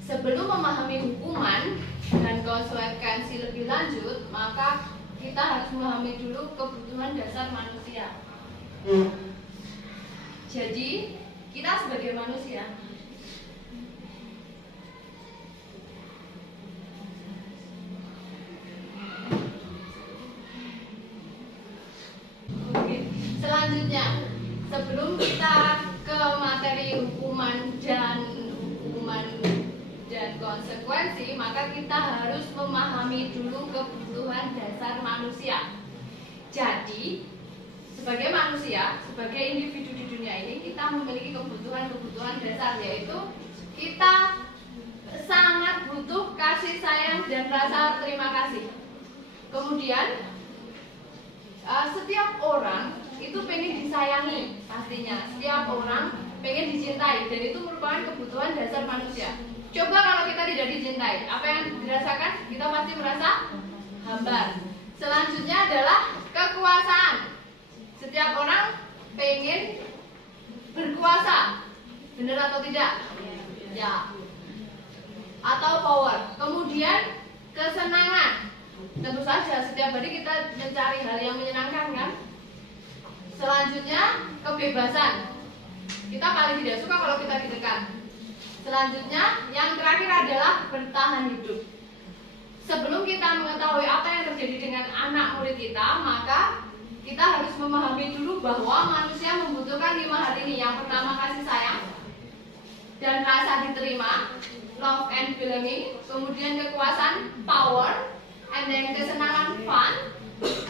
Sebelum memahami hukuman dan konsekuensi lebih lanjut, maka kita harus memahami dulu kebutuhan dasar manusia. Jadi, kita sebagai manusia selanjutnya, sebelum kita ke materi hukuman dan konsekuensi, maka kita harus memahami dulu kebutuhan dasar manusia. Jadi, sebagai manusia, sebagai individu di dunia ini, kita memiliki kebutuhan-kebutuhan dasar, yaitu kita sangat butuh kasih sayang dan rasa terima kasih. Kemudian, setiap orang itu pengen disayangi, pastinya. Setiap orang pengen dicintai, dan itu merupakan kebutuhan dasar manusia. Coba kalau kita tidak dicintai, apa yang dirasakan? Kita pasti merasa hambar. Selanjutnya adalah kekuasaan. Setiap orang pengen berkuasa, benar atau tidak? Ya. Atau power. Kemudian kesenangan. Tentu saja setiap hari kita mencari hal yang menyenangkan, kan? Selanjutnya kebebasan. Kita paling tidak suka kalau kita ditekan. Selanjutnya yang terakhir adalah bertahan hidup. Sebelum kita mengetahui apa yang terjadi dengan anak murid kita, maka kita harus memahami dulu bahwa manusia membutuhkan 5 hal ini. Yang pertama kasih sayang dan rasa diterima, love and belonging. Kemudian kekuasaan, power, and then kesenangan, fun,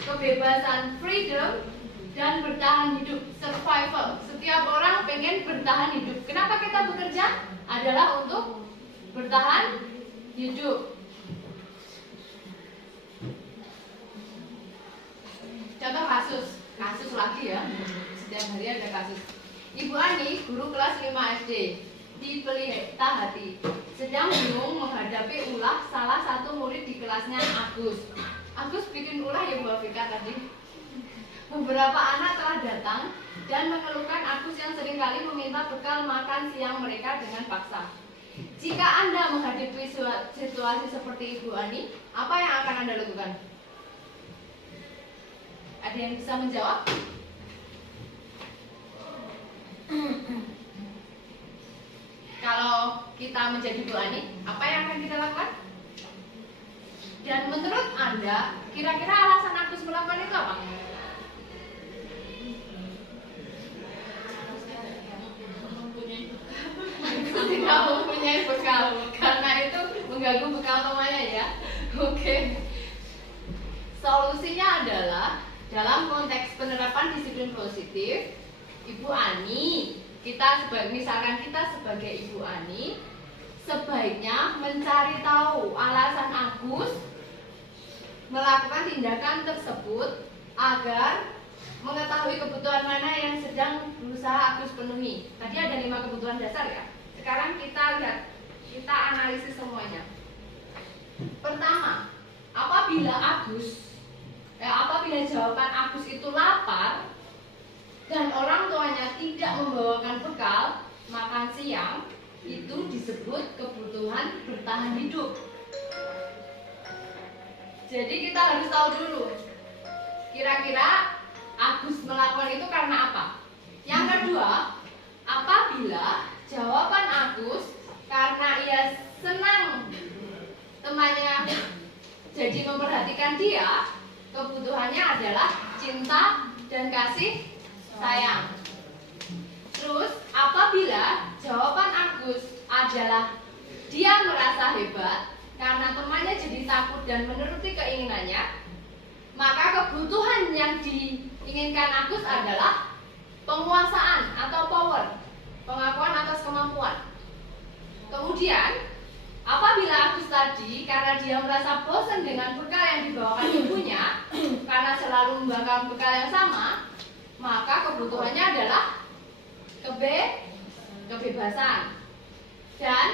kebebasan, freedom, dan bertahan hidup, survival. Setiap orang pengen bertahan hidup. Kenapa kita bekerja? Adalah untuk bertahan hidup. Contoh kasus lagi ya. Setiap hari ada kasus. Ibu Ani, guru kelas 5 SD di Pelihati, sedang bingung menghadapi ulah salah satu murid di kelasnya, Agus. Agus bikin ulah ya Bu Afika tadi. Beberapa anak telah datang dan mengeluhkan Agus yang seringkali meminta bekal makan siang mereka dengan paksa. Jika Anda menghadapi situasi seperti Ibu Ani, apa yang akan Anda lakukan? Ada yang bisa menjawab? Kalau kita menjadi Bu Ani, apa yang akan kita lakukan? Dan menurut Anda, kira-kira alasan Agus melakukan itu apa? Tidak mempunyai bekal, karena itu mengganggu bekal temannya ya. Oke. Solusinya adalah dalam konteks penerapan disiplin positif, Ibu Ani, misalkan kita sebagai Ibu Ani, sebaiknya mencari tahu alasan Agus melakukan tindakan tersebut agar mengetahui kebutuhan mana yang sedang berusaha Agus penuhi. Tadi ada 5 kebutuhan dasar ya. Sekarang kita lihat, kita analisis semuanya. Pertama, apabila jawaban Agus itu lapar dan orang tuanya tidak membawakan bekal makan siang, itu disebut kebutuhan bertahan hidup. Jadi kita harus tahu dulu, kira-kira Agus melakukan itu karena apa? Yang kedua, apabila jawaban Agus karena ia senang temannya jadi memperhatikan dia, kebutuhannya adalah cinta dan kasih sayang. Terus apabila jawaban Agus adalah dia merasa hebat karena temannya jadi takut dan menuruti keinginannya, maka kebutuhan yang diinginkan Agus adalah penguasaan atau power, pengakuan atas kemampuan. Kemudian apabila Agus tadi karena dia merasa bosan dengan bekal yang dibawakan ibunya karena selalu membawa bekal yang sama, maka kebutuhannya adalah kebebasan. Dan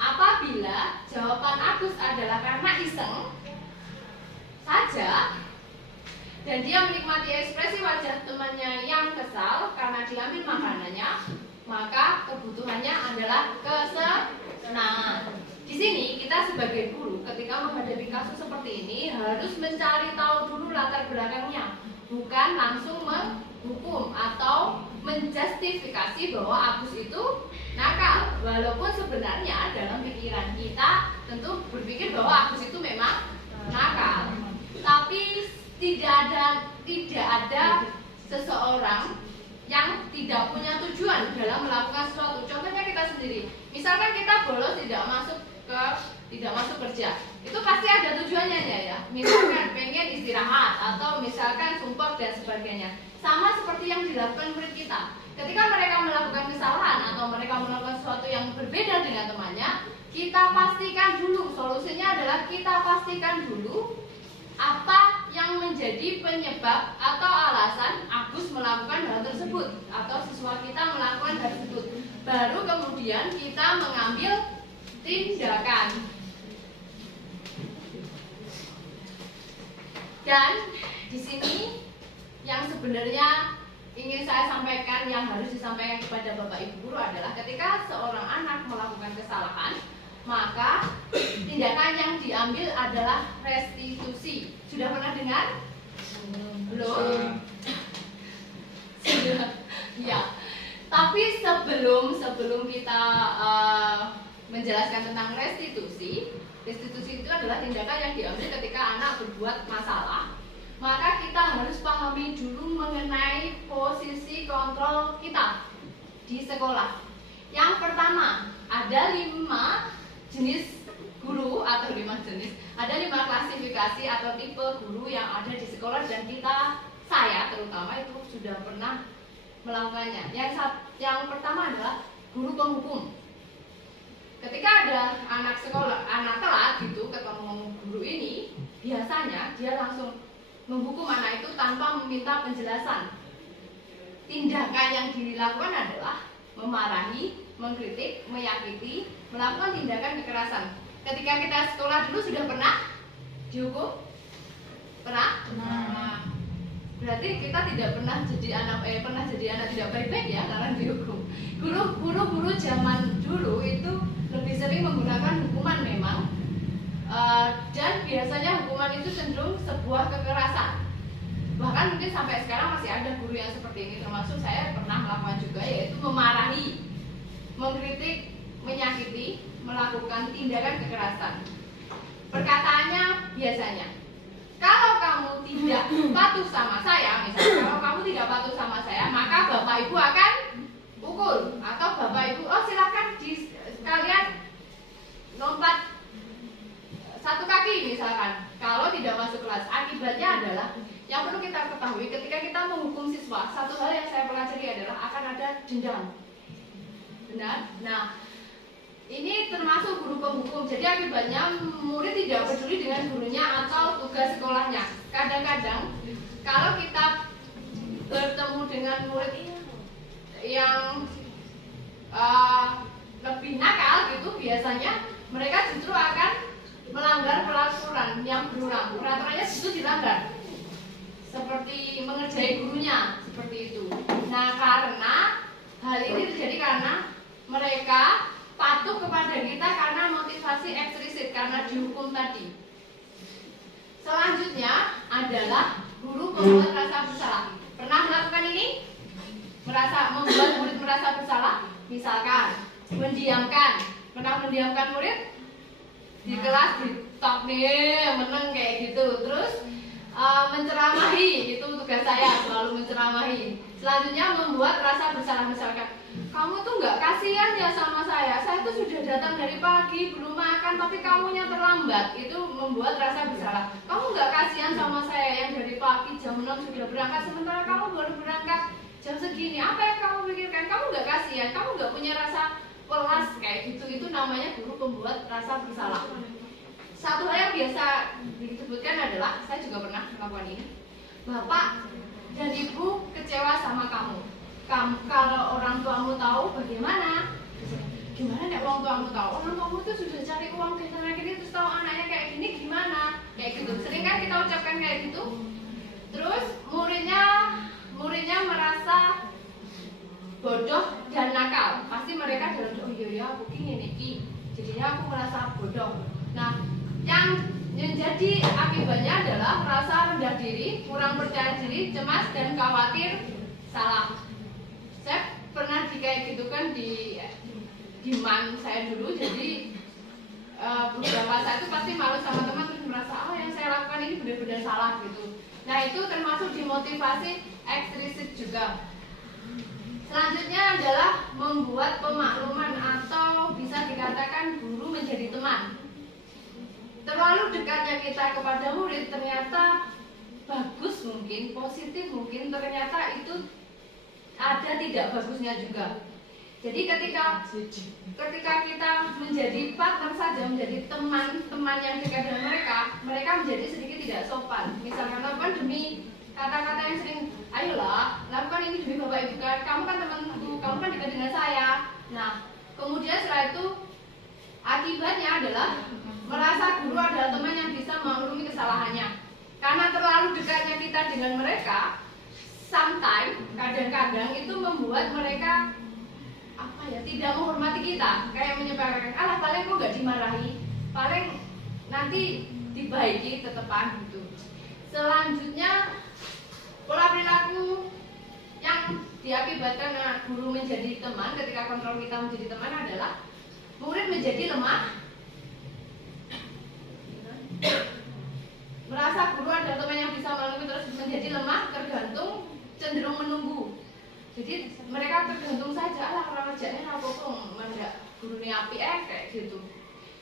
apabila jawaban Agus adalah karena iseng saja dan dia menikmati ekspresi wajah temannya yang kesal karena diambil makanannya, maka kebutuhannya adalah kesenangan. Di sini kita sebagai guru ketika menghadapi kasus seperti ini harus mencari tahu dulu latar belakangnya, bukan langsung menghukum atau menjustifikasi bahwa Agus itu nakal, walaupun sebenarnya dalam pikiran kita tentu berpikir bahwa Agus itu memang nakal. Tapi tidak ada seseorang yang tidak punya tujuan dalam melakukan sesuatu. Contohnya kita sendiri, misalkan kita bolos tidak masuk kerja, itu pasti ada tujuannya ya. Misalkan pengen istirahat atau misalkan sumpah dan sebagainya. Sama seperti yang dilakukan murid kita. Ketika mereka melakukan kesalahan atau mereka melakukan sesuatu yang berbeda dengan temannya, kita pastikan dulu, solusinya adalah kita pastikan dulu apa yang menjadi penyebab atau alasan Agus melakukan hal tersebut atau siswa kita melakukan hal tersebut. Baru kemudian kita mengambil tindakan. Dan di sini yang sebenarnya ingin saya sampaikan, yang harus disampaikan kepada Bapak Ibu guru adalah ketika seorang anak melakukan kesalahan, maka tindakan yang diambil adalah restitusi. Sudah pernah dengar? Belum? Sudah. Ya. Tapi sebelum kita menjelaskan tentang restitusi itu adalah tindakan yang diambil ketika anak berbuat masalah. Maka kita harus pahami dulu mengenai posisi kontrol kita di sekolah. Yang pertama, ada 5 jenis guru atau 5 jenis, ada 5 klasifikasi atau tipe guru yang ada di sekolah dan saya terutama itu sudah pernah melakukannya. Yang pertama adalah guru penghukum. Ketika ada anak telat gitu ketemu guru ini, biasanya dia langsung menghukum anak itu tanpa meminta penjelasan. Tindakan yang dilakukan adalah memarahi, mengkritik, menyakiti, melakukan tindakan kekerasan. Ketika kita sekolah dulu sudah pernah dihukum? Pernah? Pernah. Berarti kita tidak pernah jadi anak tidak baik-baik ya karena dihukum. Guru zaman dulu itu lebih sering menggunakan hukuman memang. Dan biasanya hukuman itu cenderung sebuah kekerasan. Bahkan mungkin sampai sekarang masih ada guru yang seperti ini, termasuk saya pernah melakukan juga, yaitu memarahi, mengkritik, menyakiti, melakukan tindakan kekerasan. Perkataannya biasanya, kalau kamu tidak patuh sama saya, misalnya kalau kamu tidak patuh sama saya, maka bapak ibu akan pukul, atau bapak ibu silakan sekalian lompat 1 kaki misalkan. Kalau tidak masuk kelas, akibatnya saya pelajari adalah akan ada dendam. Benar? Nah, ini termasuk guru penghukum. Jadi akibatnya murid tidak peduli dengan gurunya atau tugas sekolahnya. Kadang-kadang kalau kita bertemu dengan murid yang lebih nakal gitu, biasanya mereka justru akan melanggar peraturan yang berulang. Peraturannya justru dilanggar, seperti mengerjai gurunya, seperti itu. Nah, karena hal ini terjadi karena mereka patuh kepada kita karena motivasi eksplisit, karena dihukum tadi. Selanjutnya adalah guru membuat rasa bersalah. Pernah melakukan ini? Membuat murid merasa bersalah? Misalkan mendiamkan. Pernah mendiamkan murid? Di kelas ditok nih, meneng kayak gitu. Terus menceramahi, itu tugas saya, selalu menceramahi. Selanjutnya membuat rasa bersalah, misalkan kamu tuh nggak kasihan ya sama saya tuh sudah datang dari pagi belum makan tapi kamunya terlambat. Itu membuat rasa bersalah. Kamu nggak kasihan sama saya yang dari pagi jam 6 sudah berangkat sementara kamu baru berangkat jam segini. Apa yang kamu pikirkan? Kamu nggak kasihan, kamu nggak punya rasa welas kayak gitu. Itu namanya guru pembuat rasa bersalah. Satu hal yang biasa disebutkan adalah, saya juga pernah melakukan ini, bapak dan ibu kecewa sama kamu. Kalau orang tuamu tahu bagaimana? Gimana nek orang tuamu tahu? Orang tuamu tuh sudah cari uang ke sana gini terus tahu anaknya kayak gini gimana? Kayak gitu. Sering kan kita ucapkan kayak gitu. Terus muridnya merasa bodoh dan nakal. Pasti mereka dalam oh iya ya aku ini jadinya aku merasa bodoh. Nah, yang jadi akibatnya adalah merasa rendah diri, kurang percaya diri, cemas dan khawatir salah. Saya pernah kayak gitu kan di man saya dulu, jadi beberapa saat itu pasti malu sama teman terus merasa yang saya lakukan ini benar-benar salah gitu. Nah, itu termasuk dimotivasi eksplisit juga. Selanjutnya adalah membuat pemakluman atau bisa dikatakan guru menjadi teman. Terlalu dekatnya kita kepada murid ternyata bagus mungkin, positif mungkin, ternyata itu ada tidak bagusnya juga. Jadi ketika kita menjadi partner saja, menjadi teman yang dekat dengan mereka menjadi sedikit tidak sopan. Misalkan lakukan demi kata-kata yang sering, ayolah lakukan ini demi bapak ibu kan, kamu kan temanku, kamu kan dekat dengan saya. Nah, kemudian setelah itu akibatnya adalah merasa guru adalah teman yang bisa memaklumi kesalahannya. Karena terlalu dekatnya kita dengan mereka, sometimes kadang-kadang itu membuat mereka tidak menghormati kita, kayak menyebarkan paling kok gak dimarahi, paling nanti dibaiki tetepan gitu. Selanjutnya pola perilaku yang diakibatkan guru menjadi teman ketika kontrol kita menjadi teman adalah murid menjadi lemah, merasa guru adalah teman yang bisa melalui, terus menjadi lemah, tergantung, cenderung menunggu. Jadi mereka tergantung saja orang kerjanya apa mendak guru ini api kayak gitu.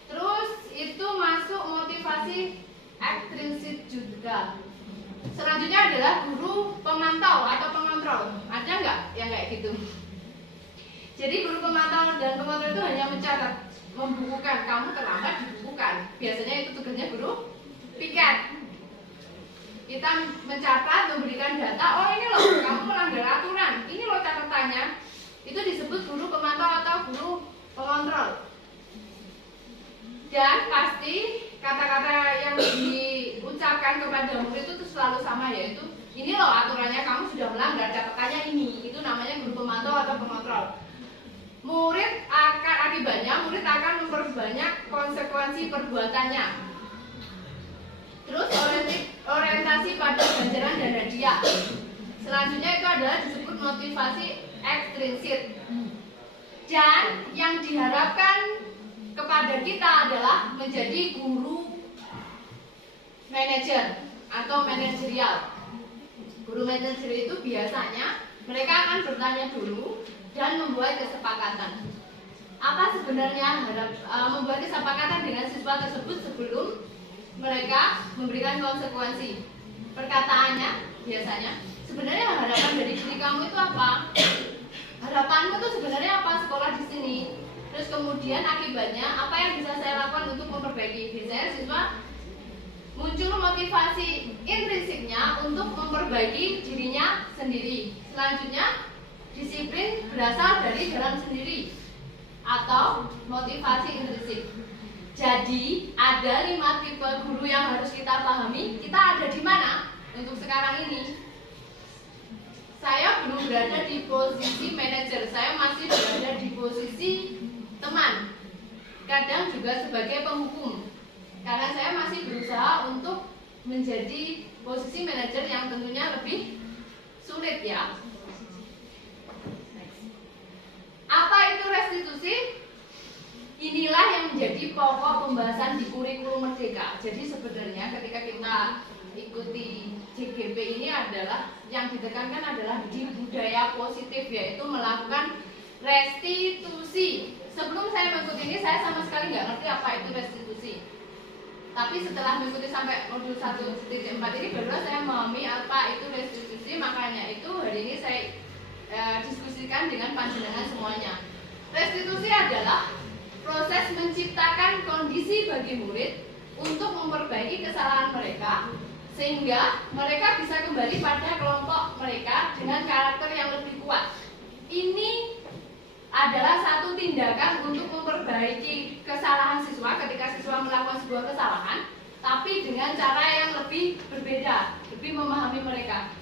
Terus itu masuk motivasi ekstrinsik juga. Selanjutnya adalah guru pemantau atau pengontrol. Ada nggak yang kayak gitu? Jadi guru pemantau dan pengontrol itu hanya mencatat, membukukan. Kamu terlambat dibukukan. Biasanya itu tugasnya guru piket. Kita mencatat, memberikan data, oh ini loh kamu melanggar aturan, ini loh catatannya. Itu disebut guru pemantau atau guru pengontrol. Dan pasti kata-kata yang diucapkan kepada murid itu selalu sama, yaitu ini loh aturannya, kamu sudah melanggar, catatannya ini. Itu namanya guru pemantau atau pengontrol. Akibatnya murid akan memperbanyak konsekuensi perbuatannya. Terus orientasi pada ganjaran dan hadiah. Selanjutnya itu adalah disebut motivasi ekstrinsik. Dan yang diharapkan kepada kita adalah menjadi guru manajer atau manajerial. Guru manajer itu biasanya mereka akan bertanya dulu dan membuat kesepakatan. Apa sebenarnya membuat kesepakatan dengan siswa tersebut sebelum mereka memberikan konsekuensi. Perkataannya biasanya sebenarnya harapan dari diri kamu itu apa? Harapanmu tuh sebenarnya apa sekolah di sini? Terus kemudian akibatnya apa yang bisa saya lakukan untuk memperbaiki? Biasanya siswa muncul motivasi intrinsiknya untuk memperbaiki dirinya sendiri. Selanjutnya, disiplin berasal dari dalam sendiri atau motivasi intrinsik. Jadi ada 5 tipe guru yang harus kita pahami. Kita ada di mana untuk sekarang ini? Saya belum berada di posisi manajer, saya masih berada di posisi teman. Kadang juga sebagai penghukum. Karena saya masih berusaha untuk menjadi posisi manajer yang tentunya lebih sulit ya. Apa itu restitusi? Inilah yang menjadi pokok pembahasan di kurikulum Merdeka. Jadi sebenarnya ketika kita ikuti JGP ini adalah yang ditekankan adalah di budaya positif, yaitu melakukan restitusi. Sebelum saya mengikuti ini saya sama sekali nggak ngerti apa itu restitusi. Tapi setelah mengikuti sampai modul 1.4 ini baru saya memahami apa itu restitusi. Makanya itu hari ini saya diskusikan dengan panjenengan semuanya. Restitusi adalah proses menciptakan kondisi bagi murid untuk memperbaiki kesalahan mereka sehingga mereka bisa kembali pada kelompok mereka dengan karakter yang lebih kuat. Ini adalah satu tindakan untuk memperbaiki kesalahan siswa ketika siswa melakukan sebuah kesalahan, tapi dengan cara yang lebih berbeda, lebih memahami mereka.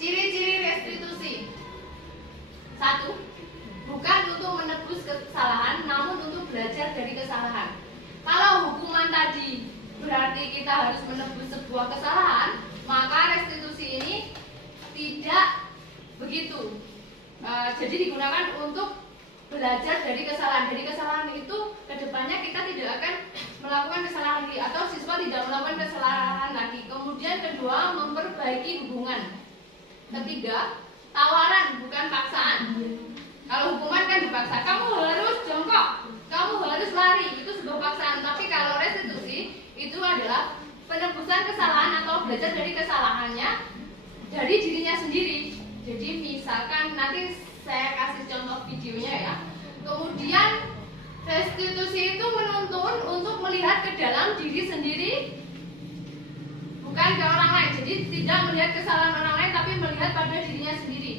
Ciri-ciri restitusi. 1. Bukan untuk menebus kesalahan, namun untuk belajar dari kesalahan. Kalau hukuman tadi berarti kita harus menebus sebuah kesalahan, maka restitusi ini tidak begitu. Jadi digunakan untuk belajar dari kesalahan. Dari kesalahan itu kedepannya kita tidak akan melakukan kesalahan lagi atau siswa tidak melakukan kesalahan lagi. Kemudian kedua, memperbaiki hubungan. Ketiga, tawaran bukan paksaan. Kalau hukuman kan dipaksa, kamu harus jongkok, kamu harus lari, itu sebuah paksaan. Tapi kalau restitusi itu adalah penebusan kesalahan atau belajar dari kesalahannya dari dirinya sendiri. Jadi misalkan nanti saya kasih contoh videonya ya. Kemudian restitusi itu menuntun untuk melihat ke dalam diri sendiri, bukan ke orang lain. Jadi tidak melihat kesalahan orang lain, tapi melihat pada dirinya sendiri.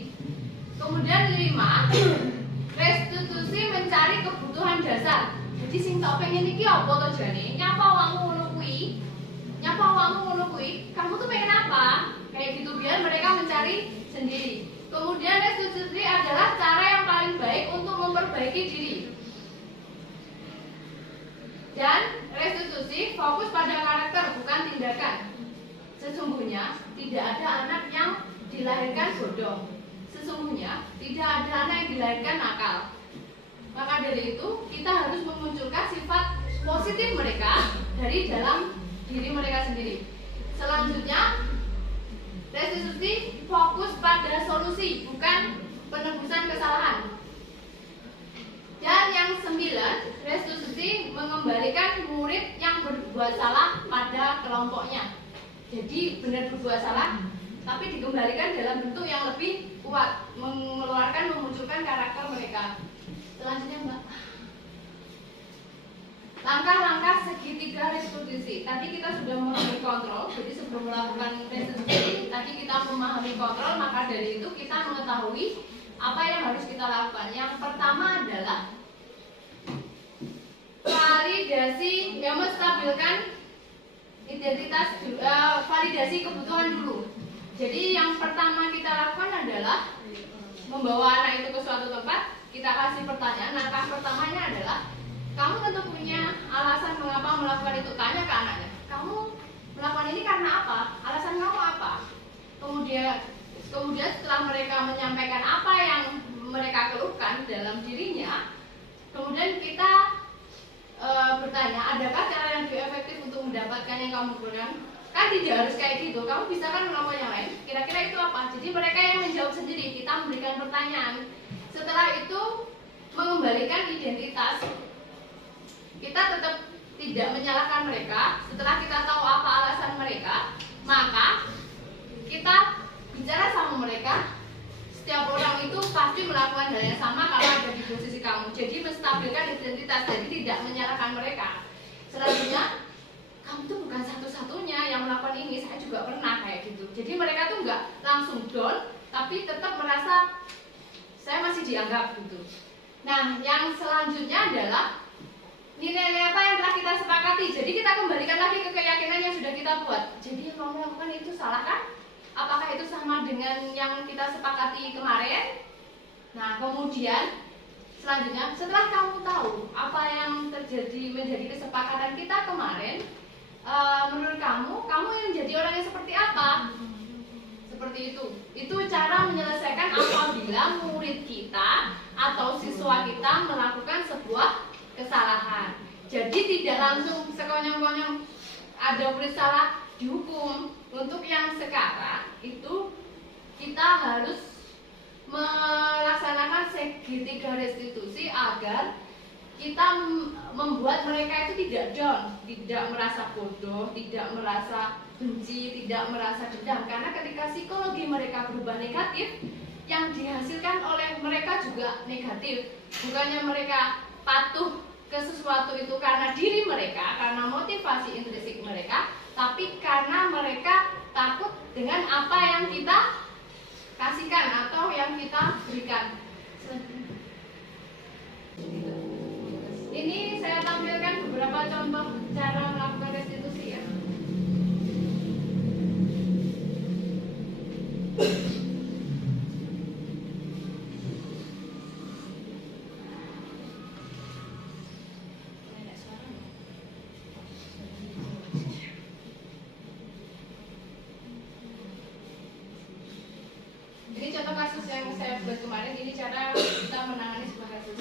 Kemudian 5, restitusi mencari kebutuhan dasar. Jadi sing tak pengen iki apa to jane? Nyapa wangmu ngono kuwi? Nyapa wangmu ngono kuwi? Kamu tuh pengen apa? Kayak gitu biar mereka mencari sendiri. Kemudian restitusi adalah cara yang paling baik untuk memperbaiki diri. Dan restitusi fokus pada karakter bukan tindakan. Sesungguhnya tidak ada anak yang dilahirkan bodoh. Sesungguhnya tidak ada anak yang dilahirkan nakal. Maka dari itu kita harus memunculkan sifat positif mereka dari dalam diri mereka sendiri. Selanjutnya, restitusi fokus pada solusi, bukan penebusan kesalahan. Dan yang 9, restitusi mengembalikan murid yang berbuat salah pada kelompoknya. Jadi benar berbuat salah, tapi dikembalikan dalam bentuk yang lebih kuat, mengeluarkan, memunculkan karakter mereka. Selanjutnya Mbak, langkah-langkah segitiga restitusi. Tadi kita sudah memahami kontrol, jadi sebelum melakukan restitusi, tadi kita memahami kontrol, maka dari itu kita mengetahui apa yang harus kita lakukan. Yang pertama adalah validasi, yang menstabilkan identitas, validasi kebutuhan dulu. Jadi yang pertama kita lakukan adalah membawa anak itu ke suatu tempat, kita kasih pertanyaan. Langkah pertamanya adalah kamu tentu punya alasan mengapa melakukan itu. Tanya ke anaknya, kamu melakukan ini karena apa? Alasan kamu apa? Kemudian setelah mereka menyampaikan apa yang mereka keluhkan dalam dirinya, kemudian kita bertanya, adakah cara yang lebih efektif untuk mendapatkan yang kamu butuhkan? Kan tidak harus kayak gitu, kamu bisa kan melakukan yang lain. Kira-kira itu apa? Jadi mereka yang menjawab sendiri, kita memberikan pertanyaan. Setelah itu mengembalikan identitas. Kita tetap tidak menyalahkan mereka. Setelah kita tahu apa alasan mereka, maka kita bicara sama mereka, setiap orang itu pasti melakukan hal yang sama kalau ada di posisi kamu. Jadi menstabilkan identitas, jadi tidak menyalahkan mereka. Selanjutnya, kamu tuh bukan satu-satunya yang melakukan ini, saya juga pernah kayak gitu. Jadi mereka tuh nggak langsung down, tapi tetap merasa saya masih dianggap gitu. Nah, yang selanjutnya adalah nilai-nilai apa yang telah kita sepakati. Jadi kita kembalikan lagi ke keyakinan yang sudah kita buat. Jadi yang kamu lakukan itu salah kan? Apakah itu sama dengan yang kita sepakati kemarin? Nah, kemudian selanjutnya, setelah kamu tahu apa yang terjadi menjadi kesepakatan kita kemarin, menurut kamu yang jadi orang yang seperti apa? Seperti itu. Itu cara menyelesaikan apabila murid kita atau siswa kita melakukan sebuah kesalahan. Jadi tidak langsung sekonyong-konyong ada murid salah dihukum. Untuk yang sekarang itu kita harus melaksanakan segitiga restitusi agar kita membuat mereka itu tidak down, tidak merasa bodoh, tidak merasa benci, tidak merasa dendam. Karena ketika psikologi mereka berubah negatif, yang dihasilkan oleh mereka juga negatif. Bukannya mereka patuh ke sesuatu itu karena diri mereka, karena motivasi intrinsik mereka, tapi karena mereka takut dengan apa yang kita kasihkan atau yang kita berikan. Ini saya tampilkan beberapa contoh cara melakukan restitusi ya. Ini contoh kasus yang saya buat kemarin. Ini cara kita menangani sebuah kasus.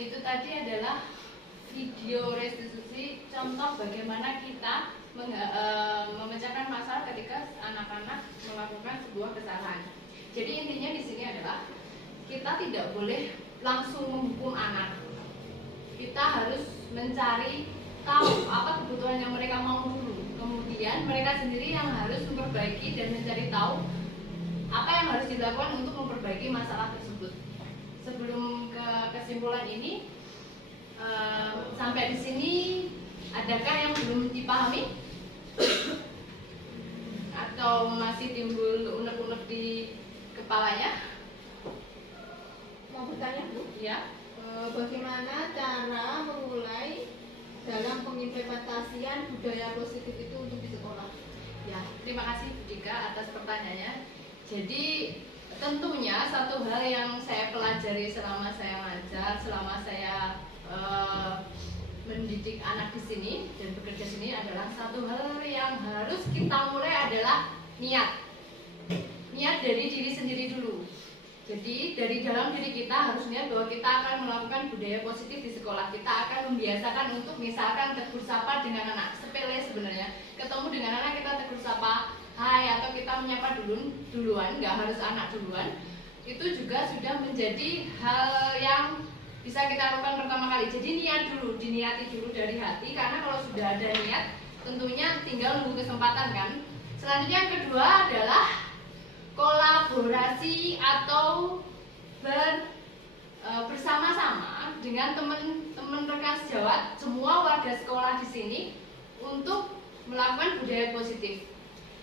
itu tadi adalah video restitusi contoh bagaimana kita memecahkan masalah ketika anak-anak melakukan sebuah kesalahan. Jadi intinya di sini adalah kita tidak boleh langsung menghukum anak. Kita harus mencari tahu apa kebutuhan yang mereka mau dulu. Kemudian mereka sendiri yang harus memperbaiki dan mencari tahu apa yang harus dilakukan untuk memperbaiki masalah tersebut. Sebelum ke kesimpulan ini, sampai di sini adakah yang belum dipahami? Atau masih timbul unek-unek di kepalanya? Mau bertanya Bu? Ya. Bagaimana cara memulai dalam pengimplementasian budaya positif itu untuk di sekolah? Ya, terima kasih Bu Dika atas pertanyaannya. Jadi tentunya satu hal yang saya pelajari selama saya ngajar, selama saya mendidik anak di sini dan bekerja di sini adalah satu hal yang harus kita mulai adalah niat. Niat dari diri sendiri dulu. Jadi dari dalam diri kita harus niat bahwa kita akan melakukan budaya positif di sekolah. Kita akan membiasakan untuk misalkan tegur sapa dengan anak, sepele sebenarnya. Ketemu dengan anak kita tegur sapa, hai, atau kita menyapa duluan, nggak harus anak duluan. Itu juga sudah menjadi hal yang bisa kita lakukan pertama kali. Jadi niat dulu, diniati dulu dari hati. Karena kalau sudah ada niat, tentunya tinggal nunggu kesempatan kan. Selanjutnya yang kedua adalah kolaborasi atau bersama-sama dengan teman-teman rekan sejawat, semua warga sekolah di sini untuk melakukan budaya positif.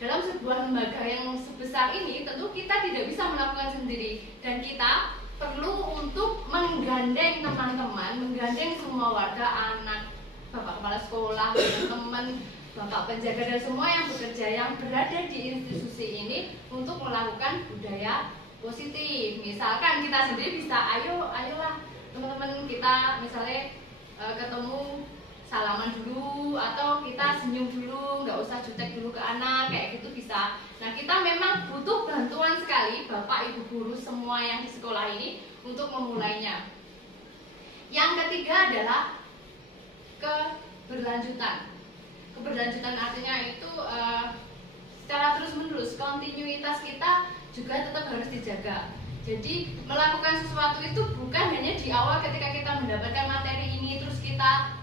Dalam sebuah lembaga yang sebesar ini, tentu kita tidak bisa melakukan sendiri dan kita perlu untuk menggandeng teman-teman, menggandeng semua warga, anak, bapak kepala sekolah, teman-teman, bapak penjaga dan semua yang bekerja yang berada di institusi ini untuk melakukan budaya positif. Misalkan kita sendiri bisa, ayolah teman-teman kita misalnya ketemu salaman dulu atau kita senyum dulu, nggak usah jutek dulu ke anak, kayak gitu bisa. Nah, kita memang butuh bantuan sekali bapak ibu guru semua yang di sekolah ini untuk memulainya. Yang ketiga adalah keberlanjutan. Keberlanjutan artinya itu secara terus menerus, kontinuitas kita juga tetap harus dijaga. Jadi melakukan sesuatu itu bukan hanya di awal ketika kita mendapatkan materi ini terus kita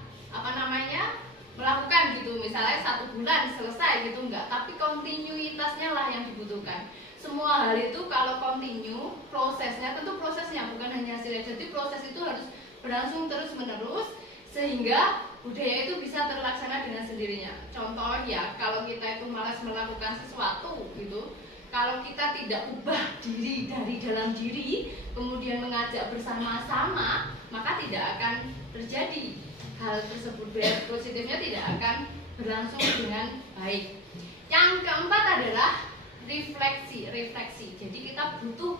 melakukan gitu, misalnya 1 bulan selesai gitu, enggak, tapi kontinuitasnya lah yang dibutuhkan. Semua hal itu kalau kontinu, prosesnya, tentu prosesnya bukan hanya hasilnya, jadi proses itu harus berlangsung terus menerus sehingga budaya itu bisa terlaksana dengan sendirinya. Contoh ya, kalau kita itu malas melakukan sesuatu gitu, kalau kita tidak ubah diri dari dalam diri, kemudian mengajak bersama-sama, maka tidak akan terjadi hal tersebut. Budaya positifnya tidak akan berlangsung dengan baik. Yang keempat adalah refleksi. Jadi kita butuh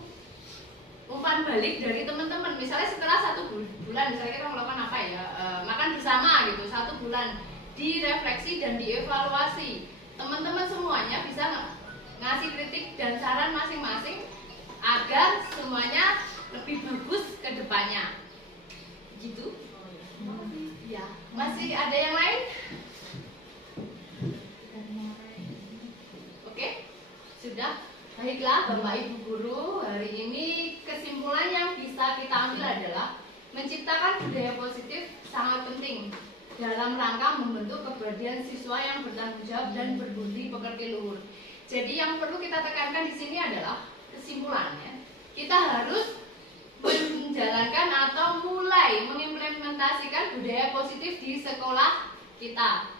umpan balik dari teman-teman. Misalnya setelah 1 bulan, misalnya kita melakukan apa ya, makan bersama gitu, 1 bulan, direfleksi dan dievaluasi. Teman-teman semuanya bisa ngasih kritik dan saran masing-masing agar semuanya lebih bagus ke depannya. Gitu. Ya, masih ada yang lain? Oke, sudah. Baiklah Bapak Ibu Guru, hari ini kesimpulan yang bisa kita ambil adalah menciptakan budaya positif sangat penting dalam rangka membentuk kepribadian siswa yang bertanggung jawab dan berbudi pekerti luhur. Jadi yang perlu kita tekankan di sini adalah kesimpulannya, kita harus menjalankan atau mulai mengimplementasikan budaya positif di sekolah kita.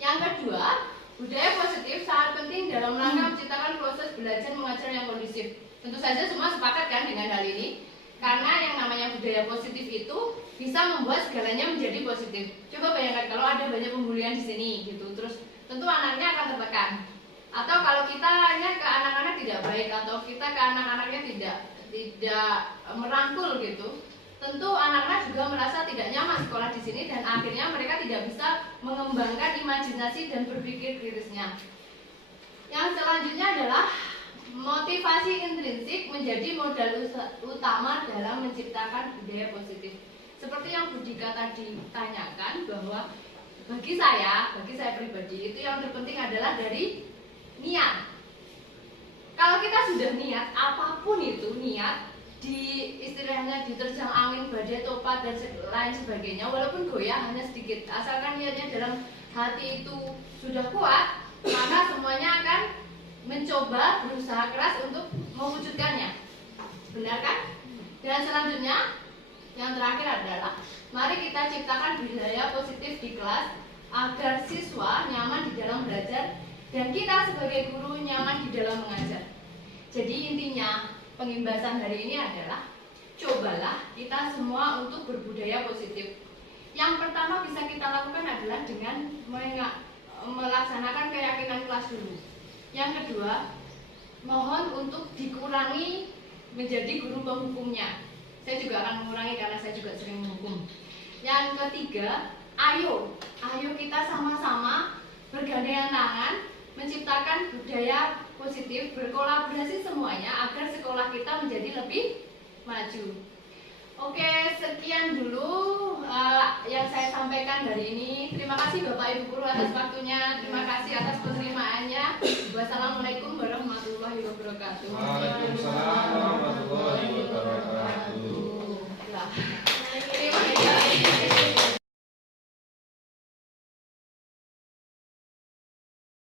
Yang kedua, budaya positif sangat penting dalam rangka menciptakan proses belajar mengajar yang kondusif. Tentu saja semua sepakat kan dengan hal ini, karena yang namanya budaya positif itu bisa membuat segalanya menjadi positif. Coba bayangkan kalau ada banyak pembulian di sini gitu, terus tentu anaknya akan tertekan. Atau kalau kita hanya ke anak-anak tidak baik, atau kita ke anak-anaknya tidak merangkul gitu, tentu anak-anak juga merasa tidak nyaman sekolah di sini dan akhirnya mereka tidak bisa mengembangkan imajinasi dan berpikir kritisnya. Yang selanjutnya adalah motivasi intrinsik menjadi modal utama dalam menciptakan budaya positif. Seperti yang Bu Dika tadi tanyakan bahwa bagi saya pribadi itu yang terpenting adalah dari niat. Kalau kita sudah niat, apapun itu niat, di istilahnya diterjang angin, badai, topat dan lain sebagainya, walaupun goyah hanya sedikit, asalkan niatnya dalam hati itu sudah kuat, maka semuanya akan mencoba berusaha keras untuk mewujudkannya. Benar kan? Dan selanjutnya yang terakhir adalah mari kita ciptakan budaya positif di kelas agar siswa nyaman di dalam belajar dan kita sebagai guru nyaman di dalam mengajar. Jadi intinya pengimbasan hari ini adalah cobalah kita semua untuk berbudaya positif. Yang pertama bisa kita lakukan adalah dengan melaksanakan keyakinan kelas dulu. Yang kedua, mohon untuk dikurangi menjadi guru penghukumnya. Saya juga akan mengurangi karena saya juga sering menghukum. Yang ketiga, ayo kita sama-sama bergandengan tangan menciptakan budaya positif, berkolaborasi semuanya agar sekolah kita menjadi lebih maju. Oke, sekian dulu yang saya sampaikan hari ini. Terima kasih Bapak Ibu Guru atas waktunya. Terima kasih atas penerimaannya. Wassalamualaikum warahmatullahi wabarakatuh.